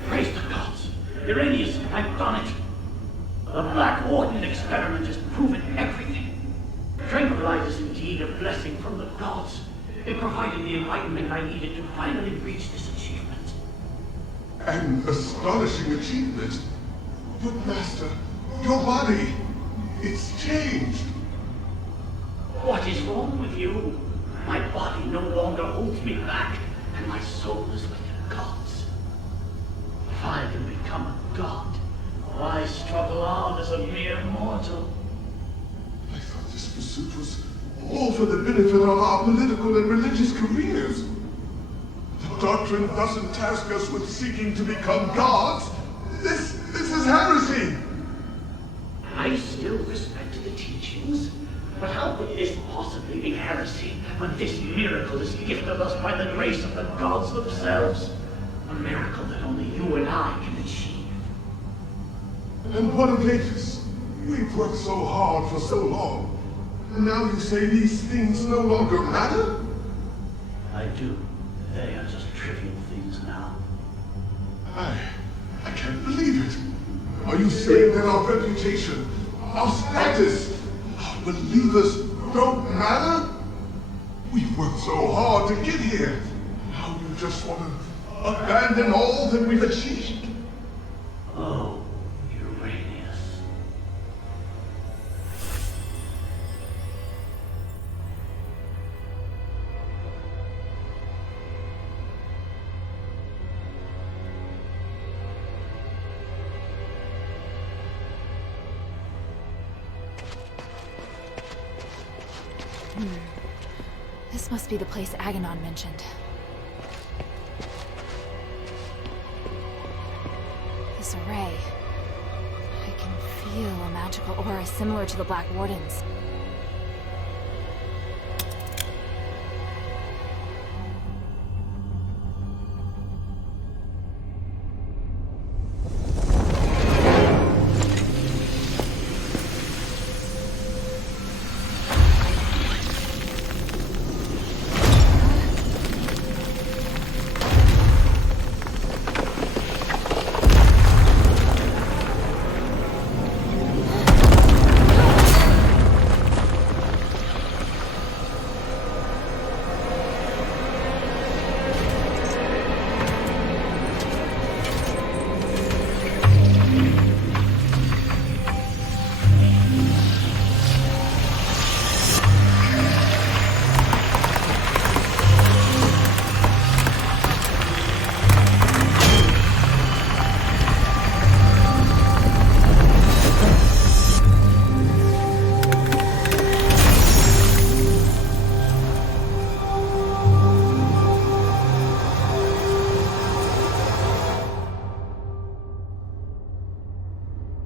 Praise the gods! Iranius, I've done it! The Black Warden experiment has proven everything. Tranquilize is indeed a blessing from the gods. It provided the enlightenment I needed to finally reach this achievement. An astonishing achievement. But Master, your body, it's changed. What is wrong with you? My body no longer holds me back, and my soul is with the gods. If I can become a god, why struggle on as a mere mortal? I thought this pursuit was all for the benefit of our political and religious careers. The doctrine doesn't task us with seeking to become gods. This is heresy. I still respect the teachings, but how could this possibly be heresy when this miracle is gifted us by the grace of the gods themselves? A miracle that only you and I can achieve. And what of Aegis? We've worked so hard for so long. And now you say these things no longer matter? I do. They are just trivial things now. I can't believe it. Are you saying that our reputation, our status, our believers don't matter? We've worked so hard to get here. Now you just want to abandon all that we've achieved? Oh, Uranius. This must be the place Aganon mentioned. This array. I can feel a magical aura similar to the Black Warden's.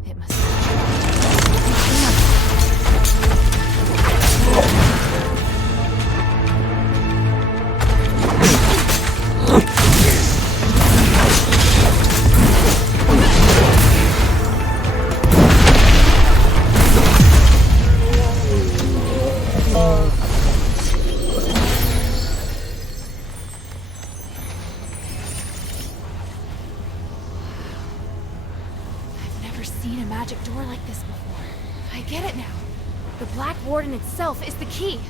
It must be. Seen a magic door like this before. I get it now. The Black Warden itself is the key.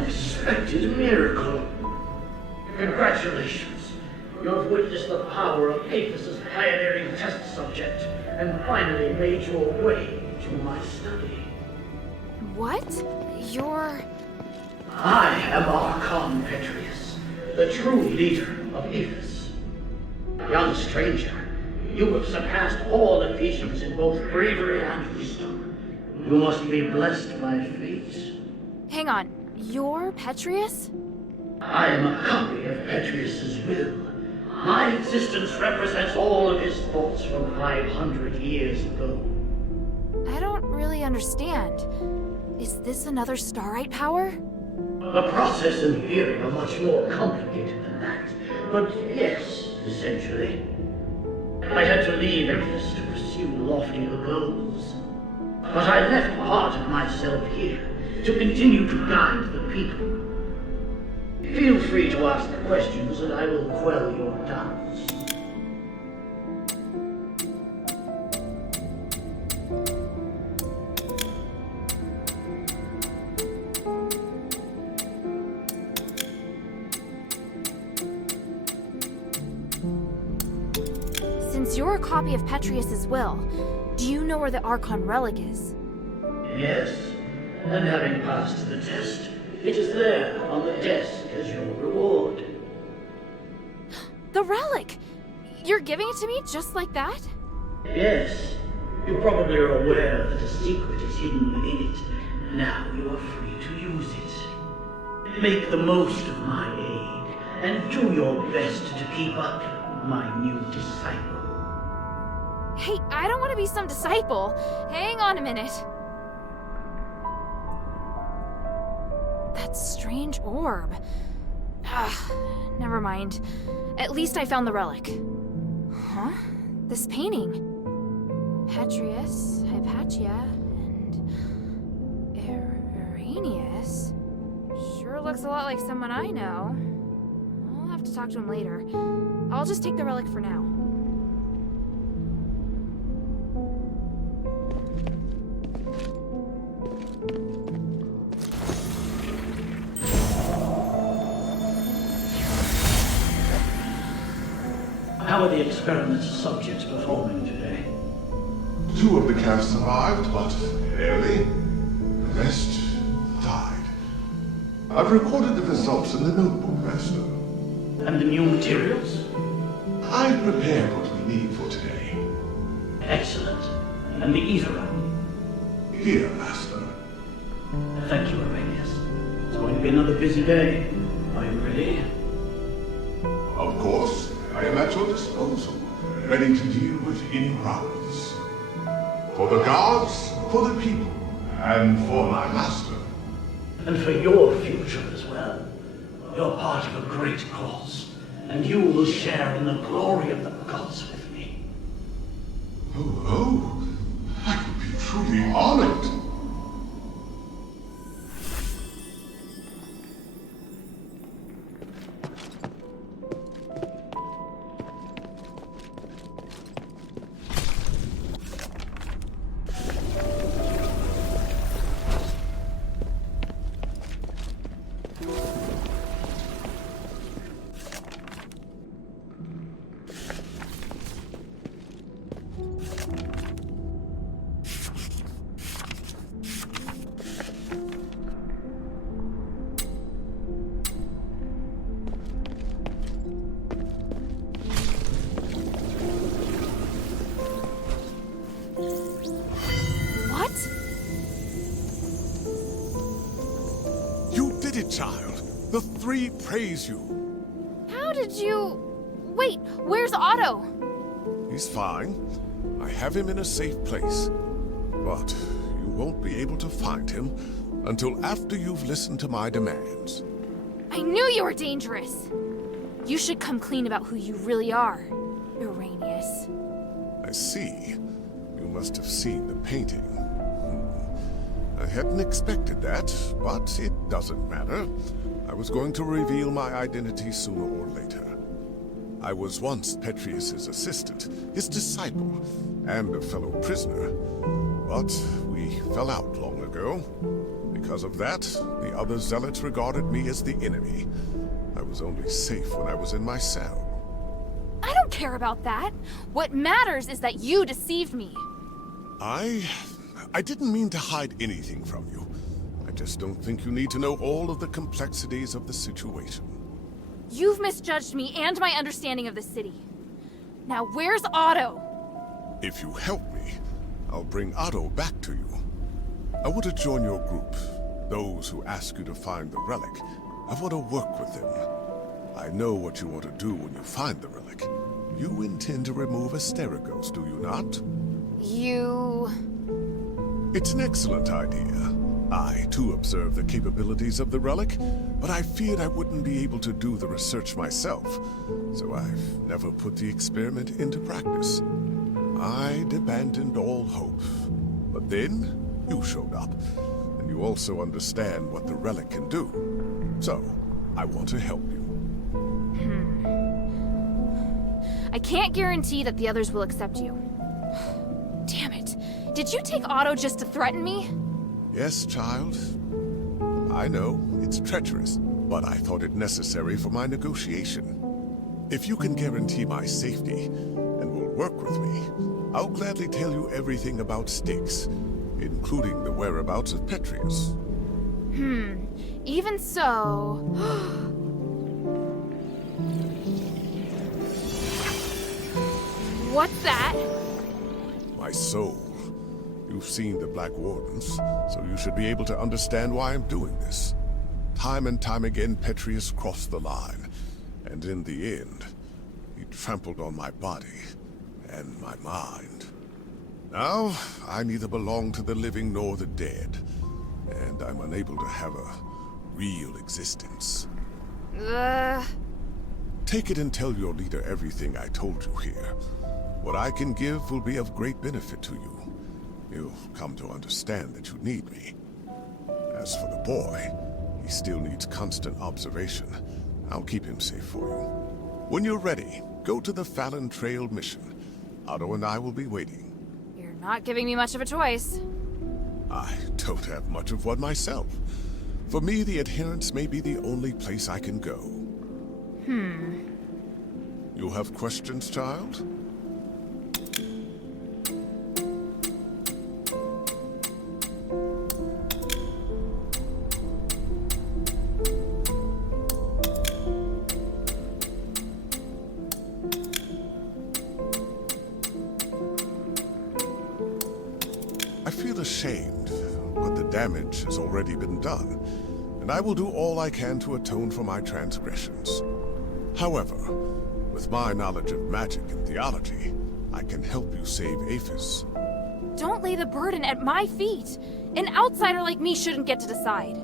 unexpected miracle. Congratulations. You have witnessed the power of Aphis' pioneering test subject, and finally made your way to my study. What? You're... I am Archon Petrius, the true leader of Aphis. Young stranger, you have surpassed all Ephesians in both bravery and wisdom. You must be blessed by fate. Hang on. You're Petrius? I am a copy of Petrius's will. My existence represents all of his thoughts from 500 years ago. I don't really understand. Is this another Starite power? The process in theory are much more complicated than that. But yes, essentially. I had to leave Aphis to pursue loftier goals. But I left part of myself here to continue to guide the people. Feel free to ask questions and I will quell your doubts. Since you're a copy of Petrius's will, do you know where the Archon relic is? Yes, and having passed the test, it is there on the desk as your reward. The relic! You're giving it to me just like that? Yes, you probably are aware that a secret is hidden within it. Now you are free to use it. Make the most of my aid, and do your best to keep up my new disciple. Hey, I don't want to be some disciple. Hang on a minute. That strange orb. Never mind. At least I found the relic. Huh? This painting. Petrius, Hypatia, and Arrhenius. Sure looks a lot like someone I know. I'll have to talk to him later. I'll just take the relic for now. How are the experiment's subjects performing today? 2 of the cast survived, but barely. The rest died. I've recorded the results in the notebook, Master. And the new materials? I've prepared what we need for today. Excellent. And the ether? Here, Master. Thank you, Arrhenius. It's going to be another busy day. Are you ready? Of course. I am at your disposal, ready to deal with any problems. For the gods, for the people, and for my master. And for your future as well. You're part of a great cause, and you will share in the glory of the gods with me. Oh, I would be truly honored. Child, the 3 praise you. How did you... Wait, where's Otto? He's fine. I have him in a safe place. But you won't be able to find him until after you've listened to my demands. I knew you were dangerous. You should come clean about who you really are, Arrhenius. I see. You must have seen the painting. I hadn't expected that, but it doesn't matter. I was going to reveal my identity sooner or later. I was once Petrius's assistant, his disciple, and a fellow prisoner. But we fell out long ago. Because of that, the other zealots regarded me as the enemy. I was only safe when I was in my cell. I don't care about that. What matters is that you deceived me. I didn't mean to hide anything from you. I just don't think you need to know all of the complexities of the situation. You've misjudged me and my understanding of the city. Now where's Otto? If you help me, I'll bring Otto back to you. I want to join your group. Those who ask you to find the relic. I want to work with them. I know what you want to do when you find the relic. You intend to remove Asterigos, do you not? It's an excellent idea. I, too, observe the capabilities of the relic, but I feared I wouldn't be able to do the research myself, so I've never put the experiment into practice. I'd abandoned all hope. But then, you showed up, and you also understand what the relic can do. So, I want to help you. I can't guarantee that the others will accept you. Damn it. Did you take Otto just to threaten me? Yes, child. I know, it's treacherous, but I thought it necessary for my negotiation. If you can guarantee my safety, and will work with me, I'll gladly tell you everything about Styx, including the whereabouts of Petrius. Even so... What's that? My soul. You've seen the Black Wardens, so you should be able to understand why I'm doing this. Time and time again, Petrius crossed the line, and in the end, he trampled on my body and my mind. Now, I neither belong to the living nor the dead, and I'm unable to have a real existence. Take it and tell your leader everything I told you here. What I can give will be of great benefit to you. You'll come to understand that you need me. As for the boy, he still needs constant observation. I'll keep him safe for you. When you're ready, go to the Fallon Trail mission. Otto and I will be waiting. You're not giving me much of a choice. I don't have much of one myself. For me, the adherents may be the only place I can go. You have questions, child? I feel ashamed, but the damage has already been done, and I will do all I can to atone for my transgressions. However, with my knowledge of magic and theology, I can help you save Aphis. Don't lay the burden at my feet. An outsider like me shouldn't get to decide.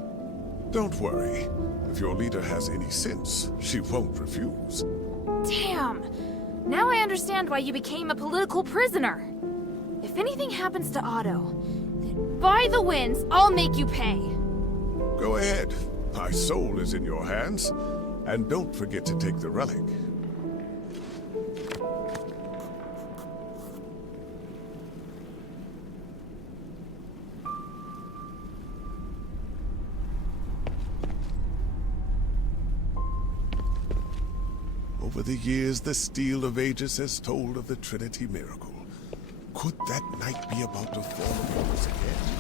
Don't worry. If your leader has any sense, she won't refuse. Damn. Now I understand why you became a political prisoner. If anything happens to Otto, then by the winds, I'll make you pay. Go ahead. My soul is in your hands. And don't forget to take the relic. Over the years, the Steel of Ages has told of the Trinity miracle. Could that night be about to fall upon us again?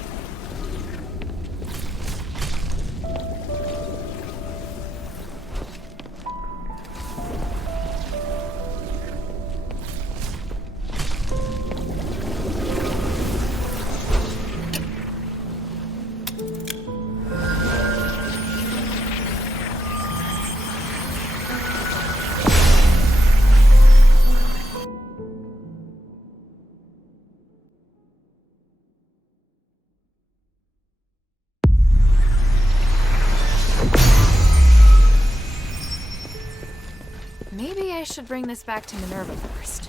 Maybe I should bring this back to Minerva first.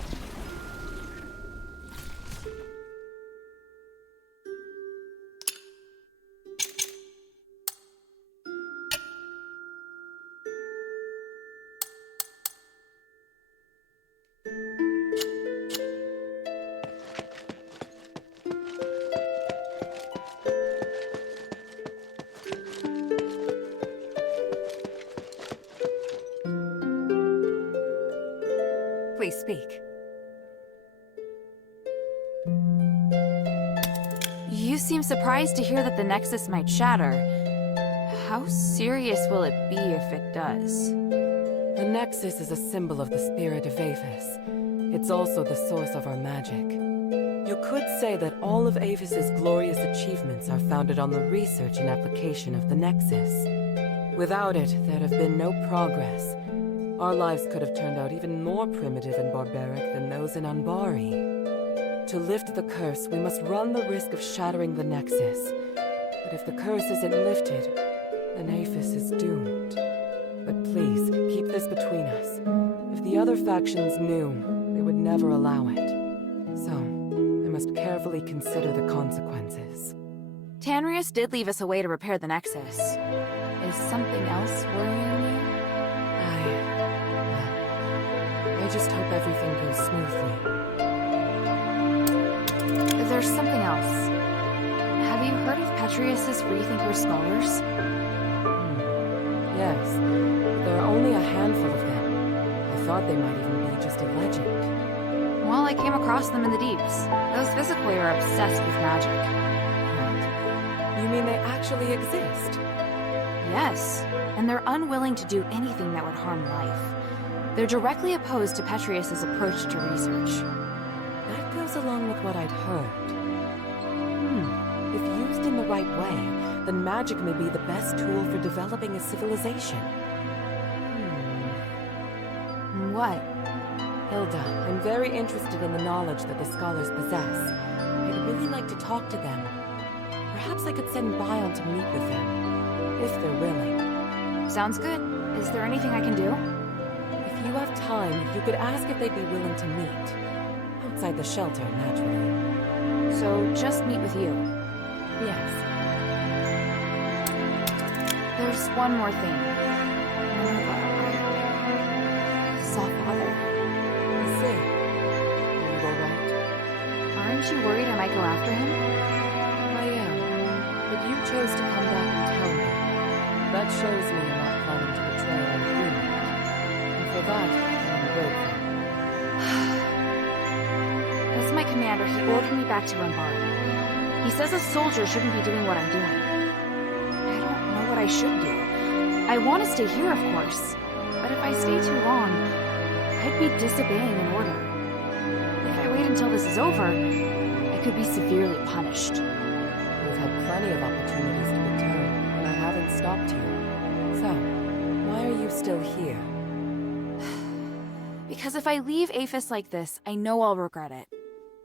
speak. You seem surprised to hear that the Nexus might shatter. How serious will it be if it does? The Nexus is a symbol of the spirit of Aphis. It's also the source of our magic. You could say that all of Aphis's glorious achievements are founded on the research and application of the Nexus. Without it, there'd have been no progress. Our lives could have turned out even more primitive and barbaric than those in Anbari. To lift the curse, we must run the risk of shattering the Nexus. But if the curse isn't lifted, then Aphis is doomed. But please, keep this between us. If the other factions knew, they would never allow it. So, I must carefully consider the consequences. Tanrius did leave us a way to repair the Nexus. Is something else worrying you? I just hope everything goes smoothly. There's something else. Have you heard of Petrius's Rethinker scholars? Yes, but there are only a handful of them. I thought they might even be just a legend. Well, I came across them in the deeps. Those Visicoi are obsessed with magic. What? You mean they actually exist? Yes, and they're unwilling to do anything that would harm life. They're directly opposed to Petrius's approach to research. That goes along with what I'd heard. If used in the right way, then magic may be the best tool for developing a civilization. What? Hilda, I'm very interested in the knowledge that the scholars possess. I'd really like to talk to them. Perhaps I could send Bion to meet with them, if they're willing. Sounds good. Is there anything I can do? If you have time, you could ask if they'd be willing to meet. Outside the shelter, naturally. So, just meet with you? Yes. There's one more thing. Father. I see. Are you alright? Aren't you worried I might go after him? I am. But you chose to come back and tell me. That shows me you're not planning to betray our agreement. And for that, I'm grateful. As my commander, he ordered me back to Anbari. He says a soldier shouldn't be doing what I'm doing. I don't know what I should do. I want to stay here, of course. But if I stay too long, I'd be disobeying an order. If I wait until this is over, I could be severely punished. You've had plenty of opportunities to return, and I haven't stopped you. So, why are you still here? Because if I leave Aphis like this, I know I'll regret it.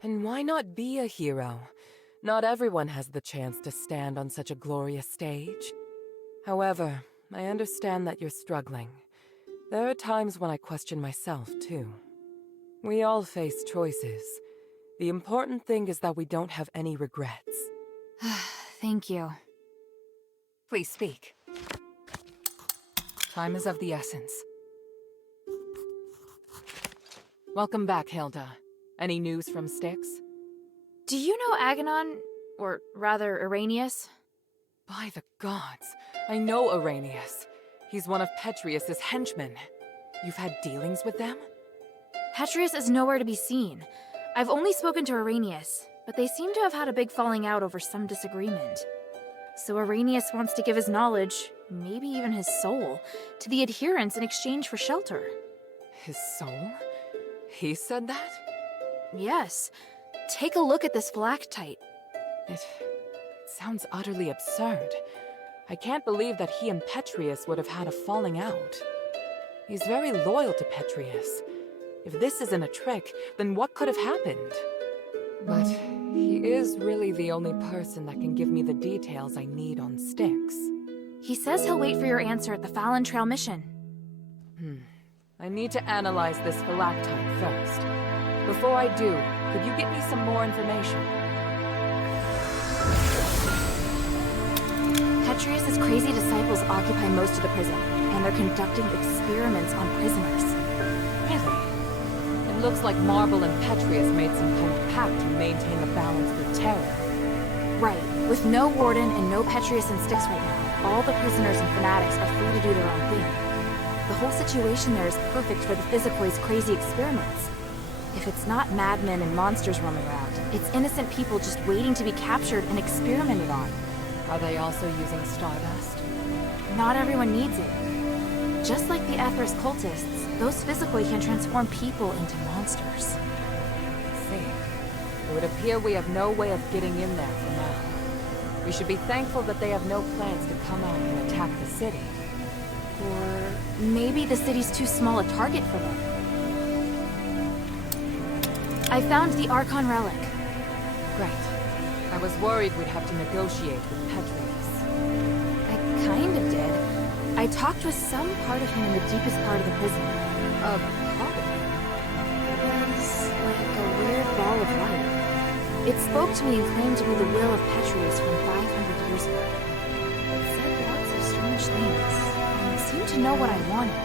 And why not be a hero? Not everyone has the chance to stand on such a glorious stage. However, I understand that you're struggling. There are times when I question myself, too. We all face choices. The important thing is that we don't have any regrets. Thank you. Please speak. Time is of the essence. Welcome back, Hilda. Any news from Styx? Do you know Aganon? Or rather, Arrhenius? By the gods, I know Arrhenius. He's one of Petrius's henchmen. You've had dealings with them? Petrius is nowhere to be seen. I've only spoken to Arrhenius, but they seem to have had a big falling out over some disagreement. So Arrhenius wants to give his knowledge, maybe even his soul, to the adherents in exchange for shelter. His soul? He said that? Yes. Take a look at this phylactite. It sounds utterly absurd. I can't believe that he and Petrius would have had a falling out. He's very loyal to Petrius. If this isn't a trick, then what could have happened? But he is really the only person that can give me the details I need on Styx. He says he'll wait for your answer at the Fallon Trail mission. I need to analyze this phylactite first. Before I do, could you get me some more information? Petrius's crazy disciples occupy most of the prison, and they're conducting experiments on prisoners. Really? It looks like Marble and Petrius made some kind of pact to maintain the balance through terror. Right. With no Warden and no Petrius and Styx right now, all the prisoners and fanatics are free to do their own thing. The whole situation there is perfect for the Visicoi's crazy experiments. If it's not madmen and monsters roaming around, it's innocent people just waiting to be captured and experimented on. Are they also using stardust? Not everyone needs it. Just like the Aetherish cultists, those physically can transform people into monsters. See. It would appear we have no way of getting in there for now. We should be thankful that they have no plans to come out and attack the city. Or maybe the city's too small a target for them. I found the Archon relic. Great. I was worried we'd have to negotiate with Petrius. I kind of did. I talked with some part of him in the deepest part of the prison. A part of him? It was like a weird ball of light. It spoke to me and claimed to be the will of Petrius from 500 years ago. It said lots of strange things, and seemed to know what I wanted.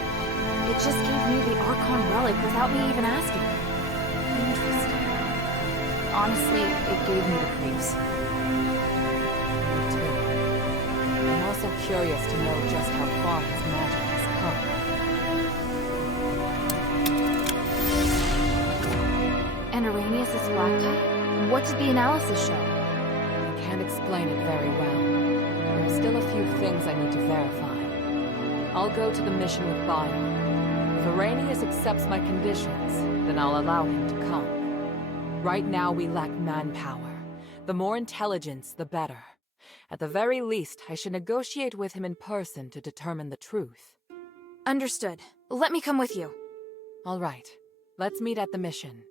It just gave me the Archon relic without me even asking. Interesting. Honestly, it gave me the creeps. Me too. I'm also curious to know just how far his magic has come. And Arrhenius' black tie? What did the analysis show? I can't explain it very well. There are still a few things I need to verify. I'll go to the mission with Bio. If Arrhenius accepts my conditions, then I'll allow him to come. Right now we lack manpower. The more intelligence, the better. At the very least, I should negotiate with him in person to determine the truth. Understood. Let me come with you. All right. Let's meet at the mission.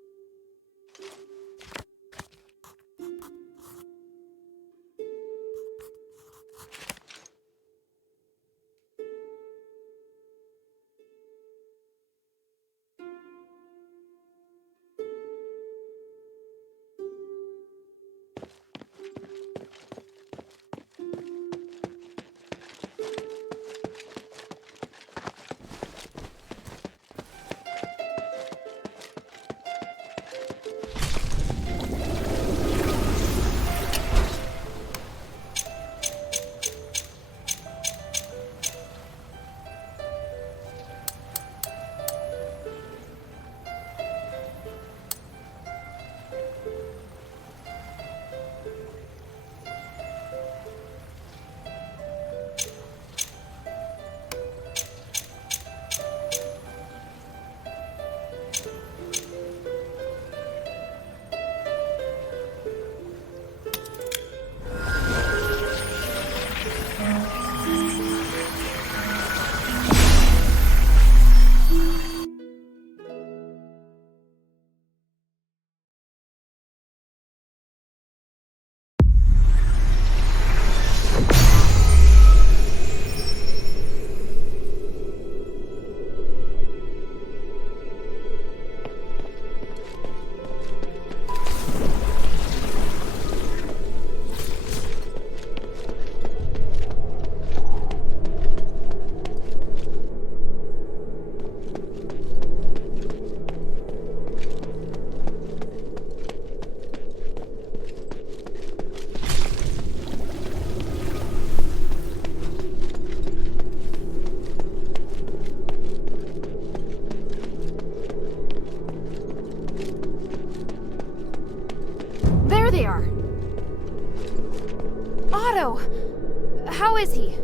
How is he?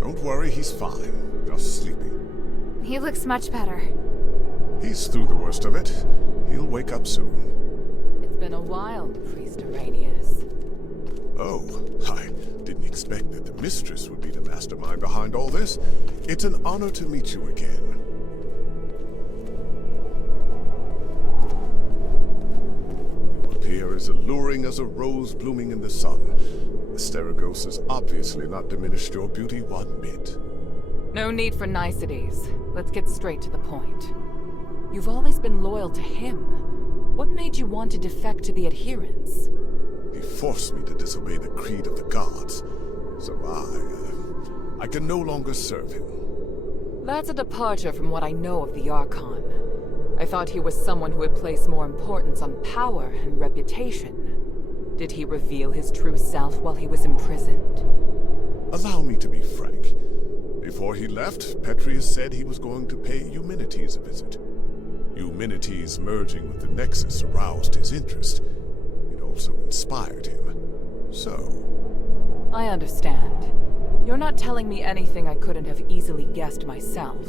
Don't worry, he's fine. Just sleeping. He looks much better. He's through the worst of it. He'll wake up soon. It's been a while, Priest Arrhenius. Oh, I didn't expect that the mistress would be the mastermind behind all this. It's an honor to meet you again. You appear as alluring as a rose blooming in the sun. Asterigos has obviously not diminished your beauty one bit. No need for niceties. Let's get straight to the point. You've always been loyal to him. What made you want to defect to the adherents? He forced me to disobey the creed of the gods, so I can no longer serve him. That's a departure from what I know of the Archon. I thought he was someone who would place more importance on power and reputation. Did he reveal his true self while he was imprisoned? Allow me to be frank. Before he left, Petrius said he was going to pay Eumenides a visit. Humanity's merging with the Nexus aroused his interest. It also inspired him. So, I understand. You're not telling me anything I couldn't have easily guessed myself.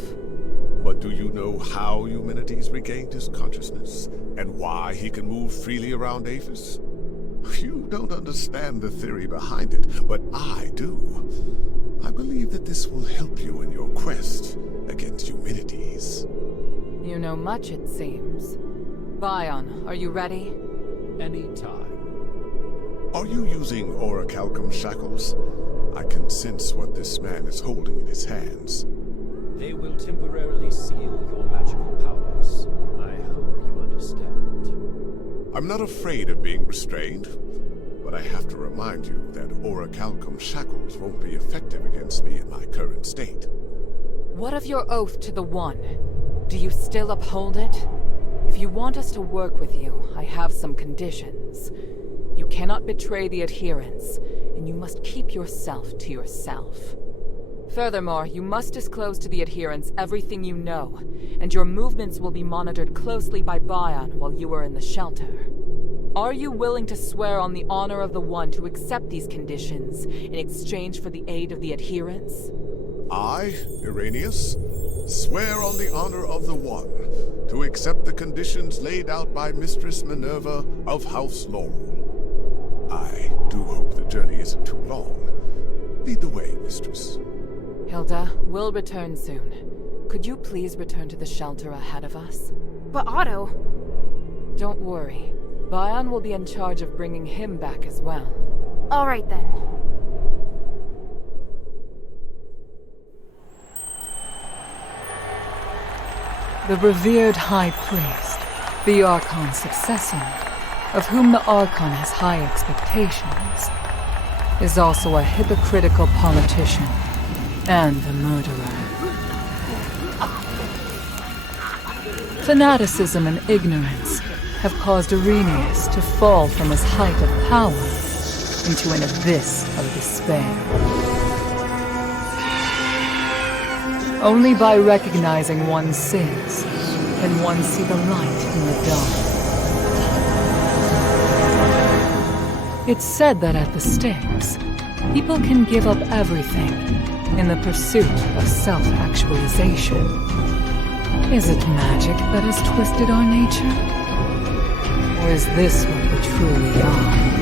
but do you know how Humanity's regained his consciousness? And why he can move freely around Aphis? You don't understand the theory behind it, but I do. I believe that this will help you in your quest against Humanities. You know much, it seems. Bion, are you ready? Anytime. Are you using orichalcum shackles? I can sense what this man is holding in his hands. They will temporarily seal your magical powers. I hope you understand. I'm not afraid of being restrained, but I have to remind you that orichalcum shackles won't be effective against me in my current state. What of your oath to the One? Do you still uphold it? If you want us to work with you, I have some conditions. You cannot betray the adherents, and you must keep yourself to yourself. Furthermore, you must disclose to the adherents everything you know, and your movements will be monitored closely by Bion while you are in the shelter. Are you willing to swear on the honor of the One to accept these conditions in exchange for the aid of the adherents? I, Irenaeus, swear on the honor of the One to accept the conditions laid out by Mistress Minerva of House Laurel. I do hope the journey isn't too long. Lead the way, Mistress. Hilda, we'll return soon. Could you please return to the shelter ahead of us? But Otto... Don't worry. Bion will be in charge of bringing him back as well. All right then. The revered High Priest, the Archon's successor, of whom the Archon has high expectations, is also a hypocritical politician and a murderer. Fanaticism and ignorance have caused Irenaeus to fall from his height of power into an abyss of despair. Only by recognizing one's sins can one see the light in the dark. It's said that at the Styx, people can give up everything in the pursuit of self-actualization. Is it magic that has twisted our nature? Or is this what we truly are?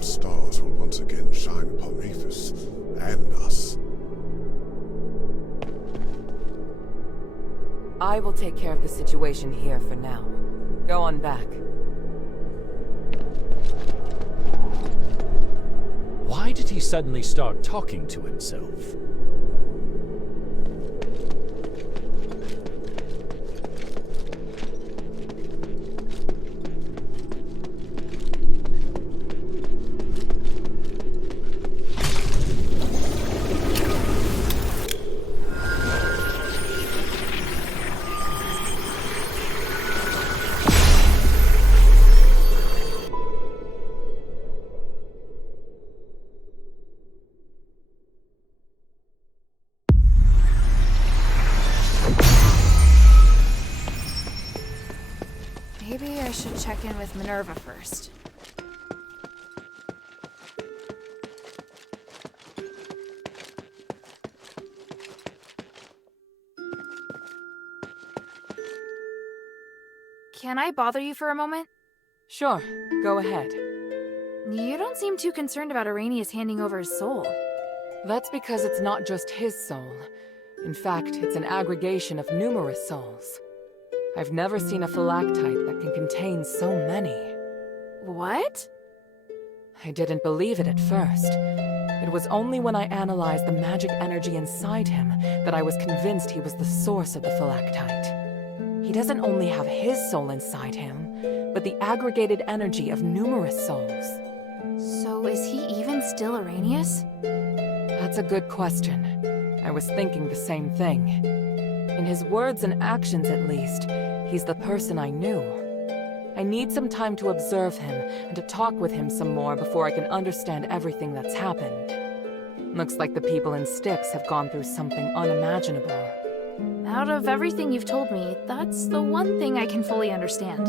Stars will once again shine upon Aphis and us. I will take care of the situation here for now. Go on back. Why did he suddenly start talking to himself? Maybe I should check in with Minerva first. Can I bother you for a moment? Sure, go ahead. You don't seem too concerned about Irenaeus handing over his soul. That's because it's not just his soul. In fact, it's an aggregation of numerous souls. I've never seen a phylactite that can contain so many. What? I didn't believe it at first. It was only when I analyzed the magic energy inside him that I was convinced he was the source of the phylactite. He doesn't only have his soul inside him, but the aggregated energy of numerous souls. So is he even still Irenaeus? That's a good question. I was thinking the same thing. In his words and actions, at least, he's the person I knew. I need some time to observe him and to talk with him some more before I can understand everything that's happened. Looks like the people in Styx have gone through something unimaginable. Out of everything you've told me, that's the one thing I can fully understand.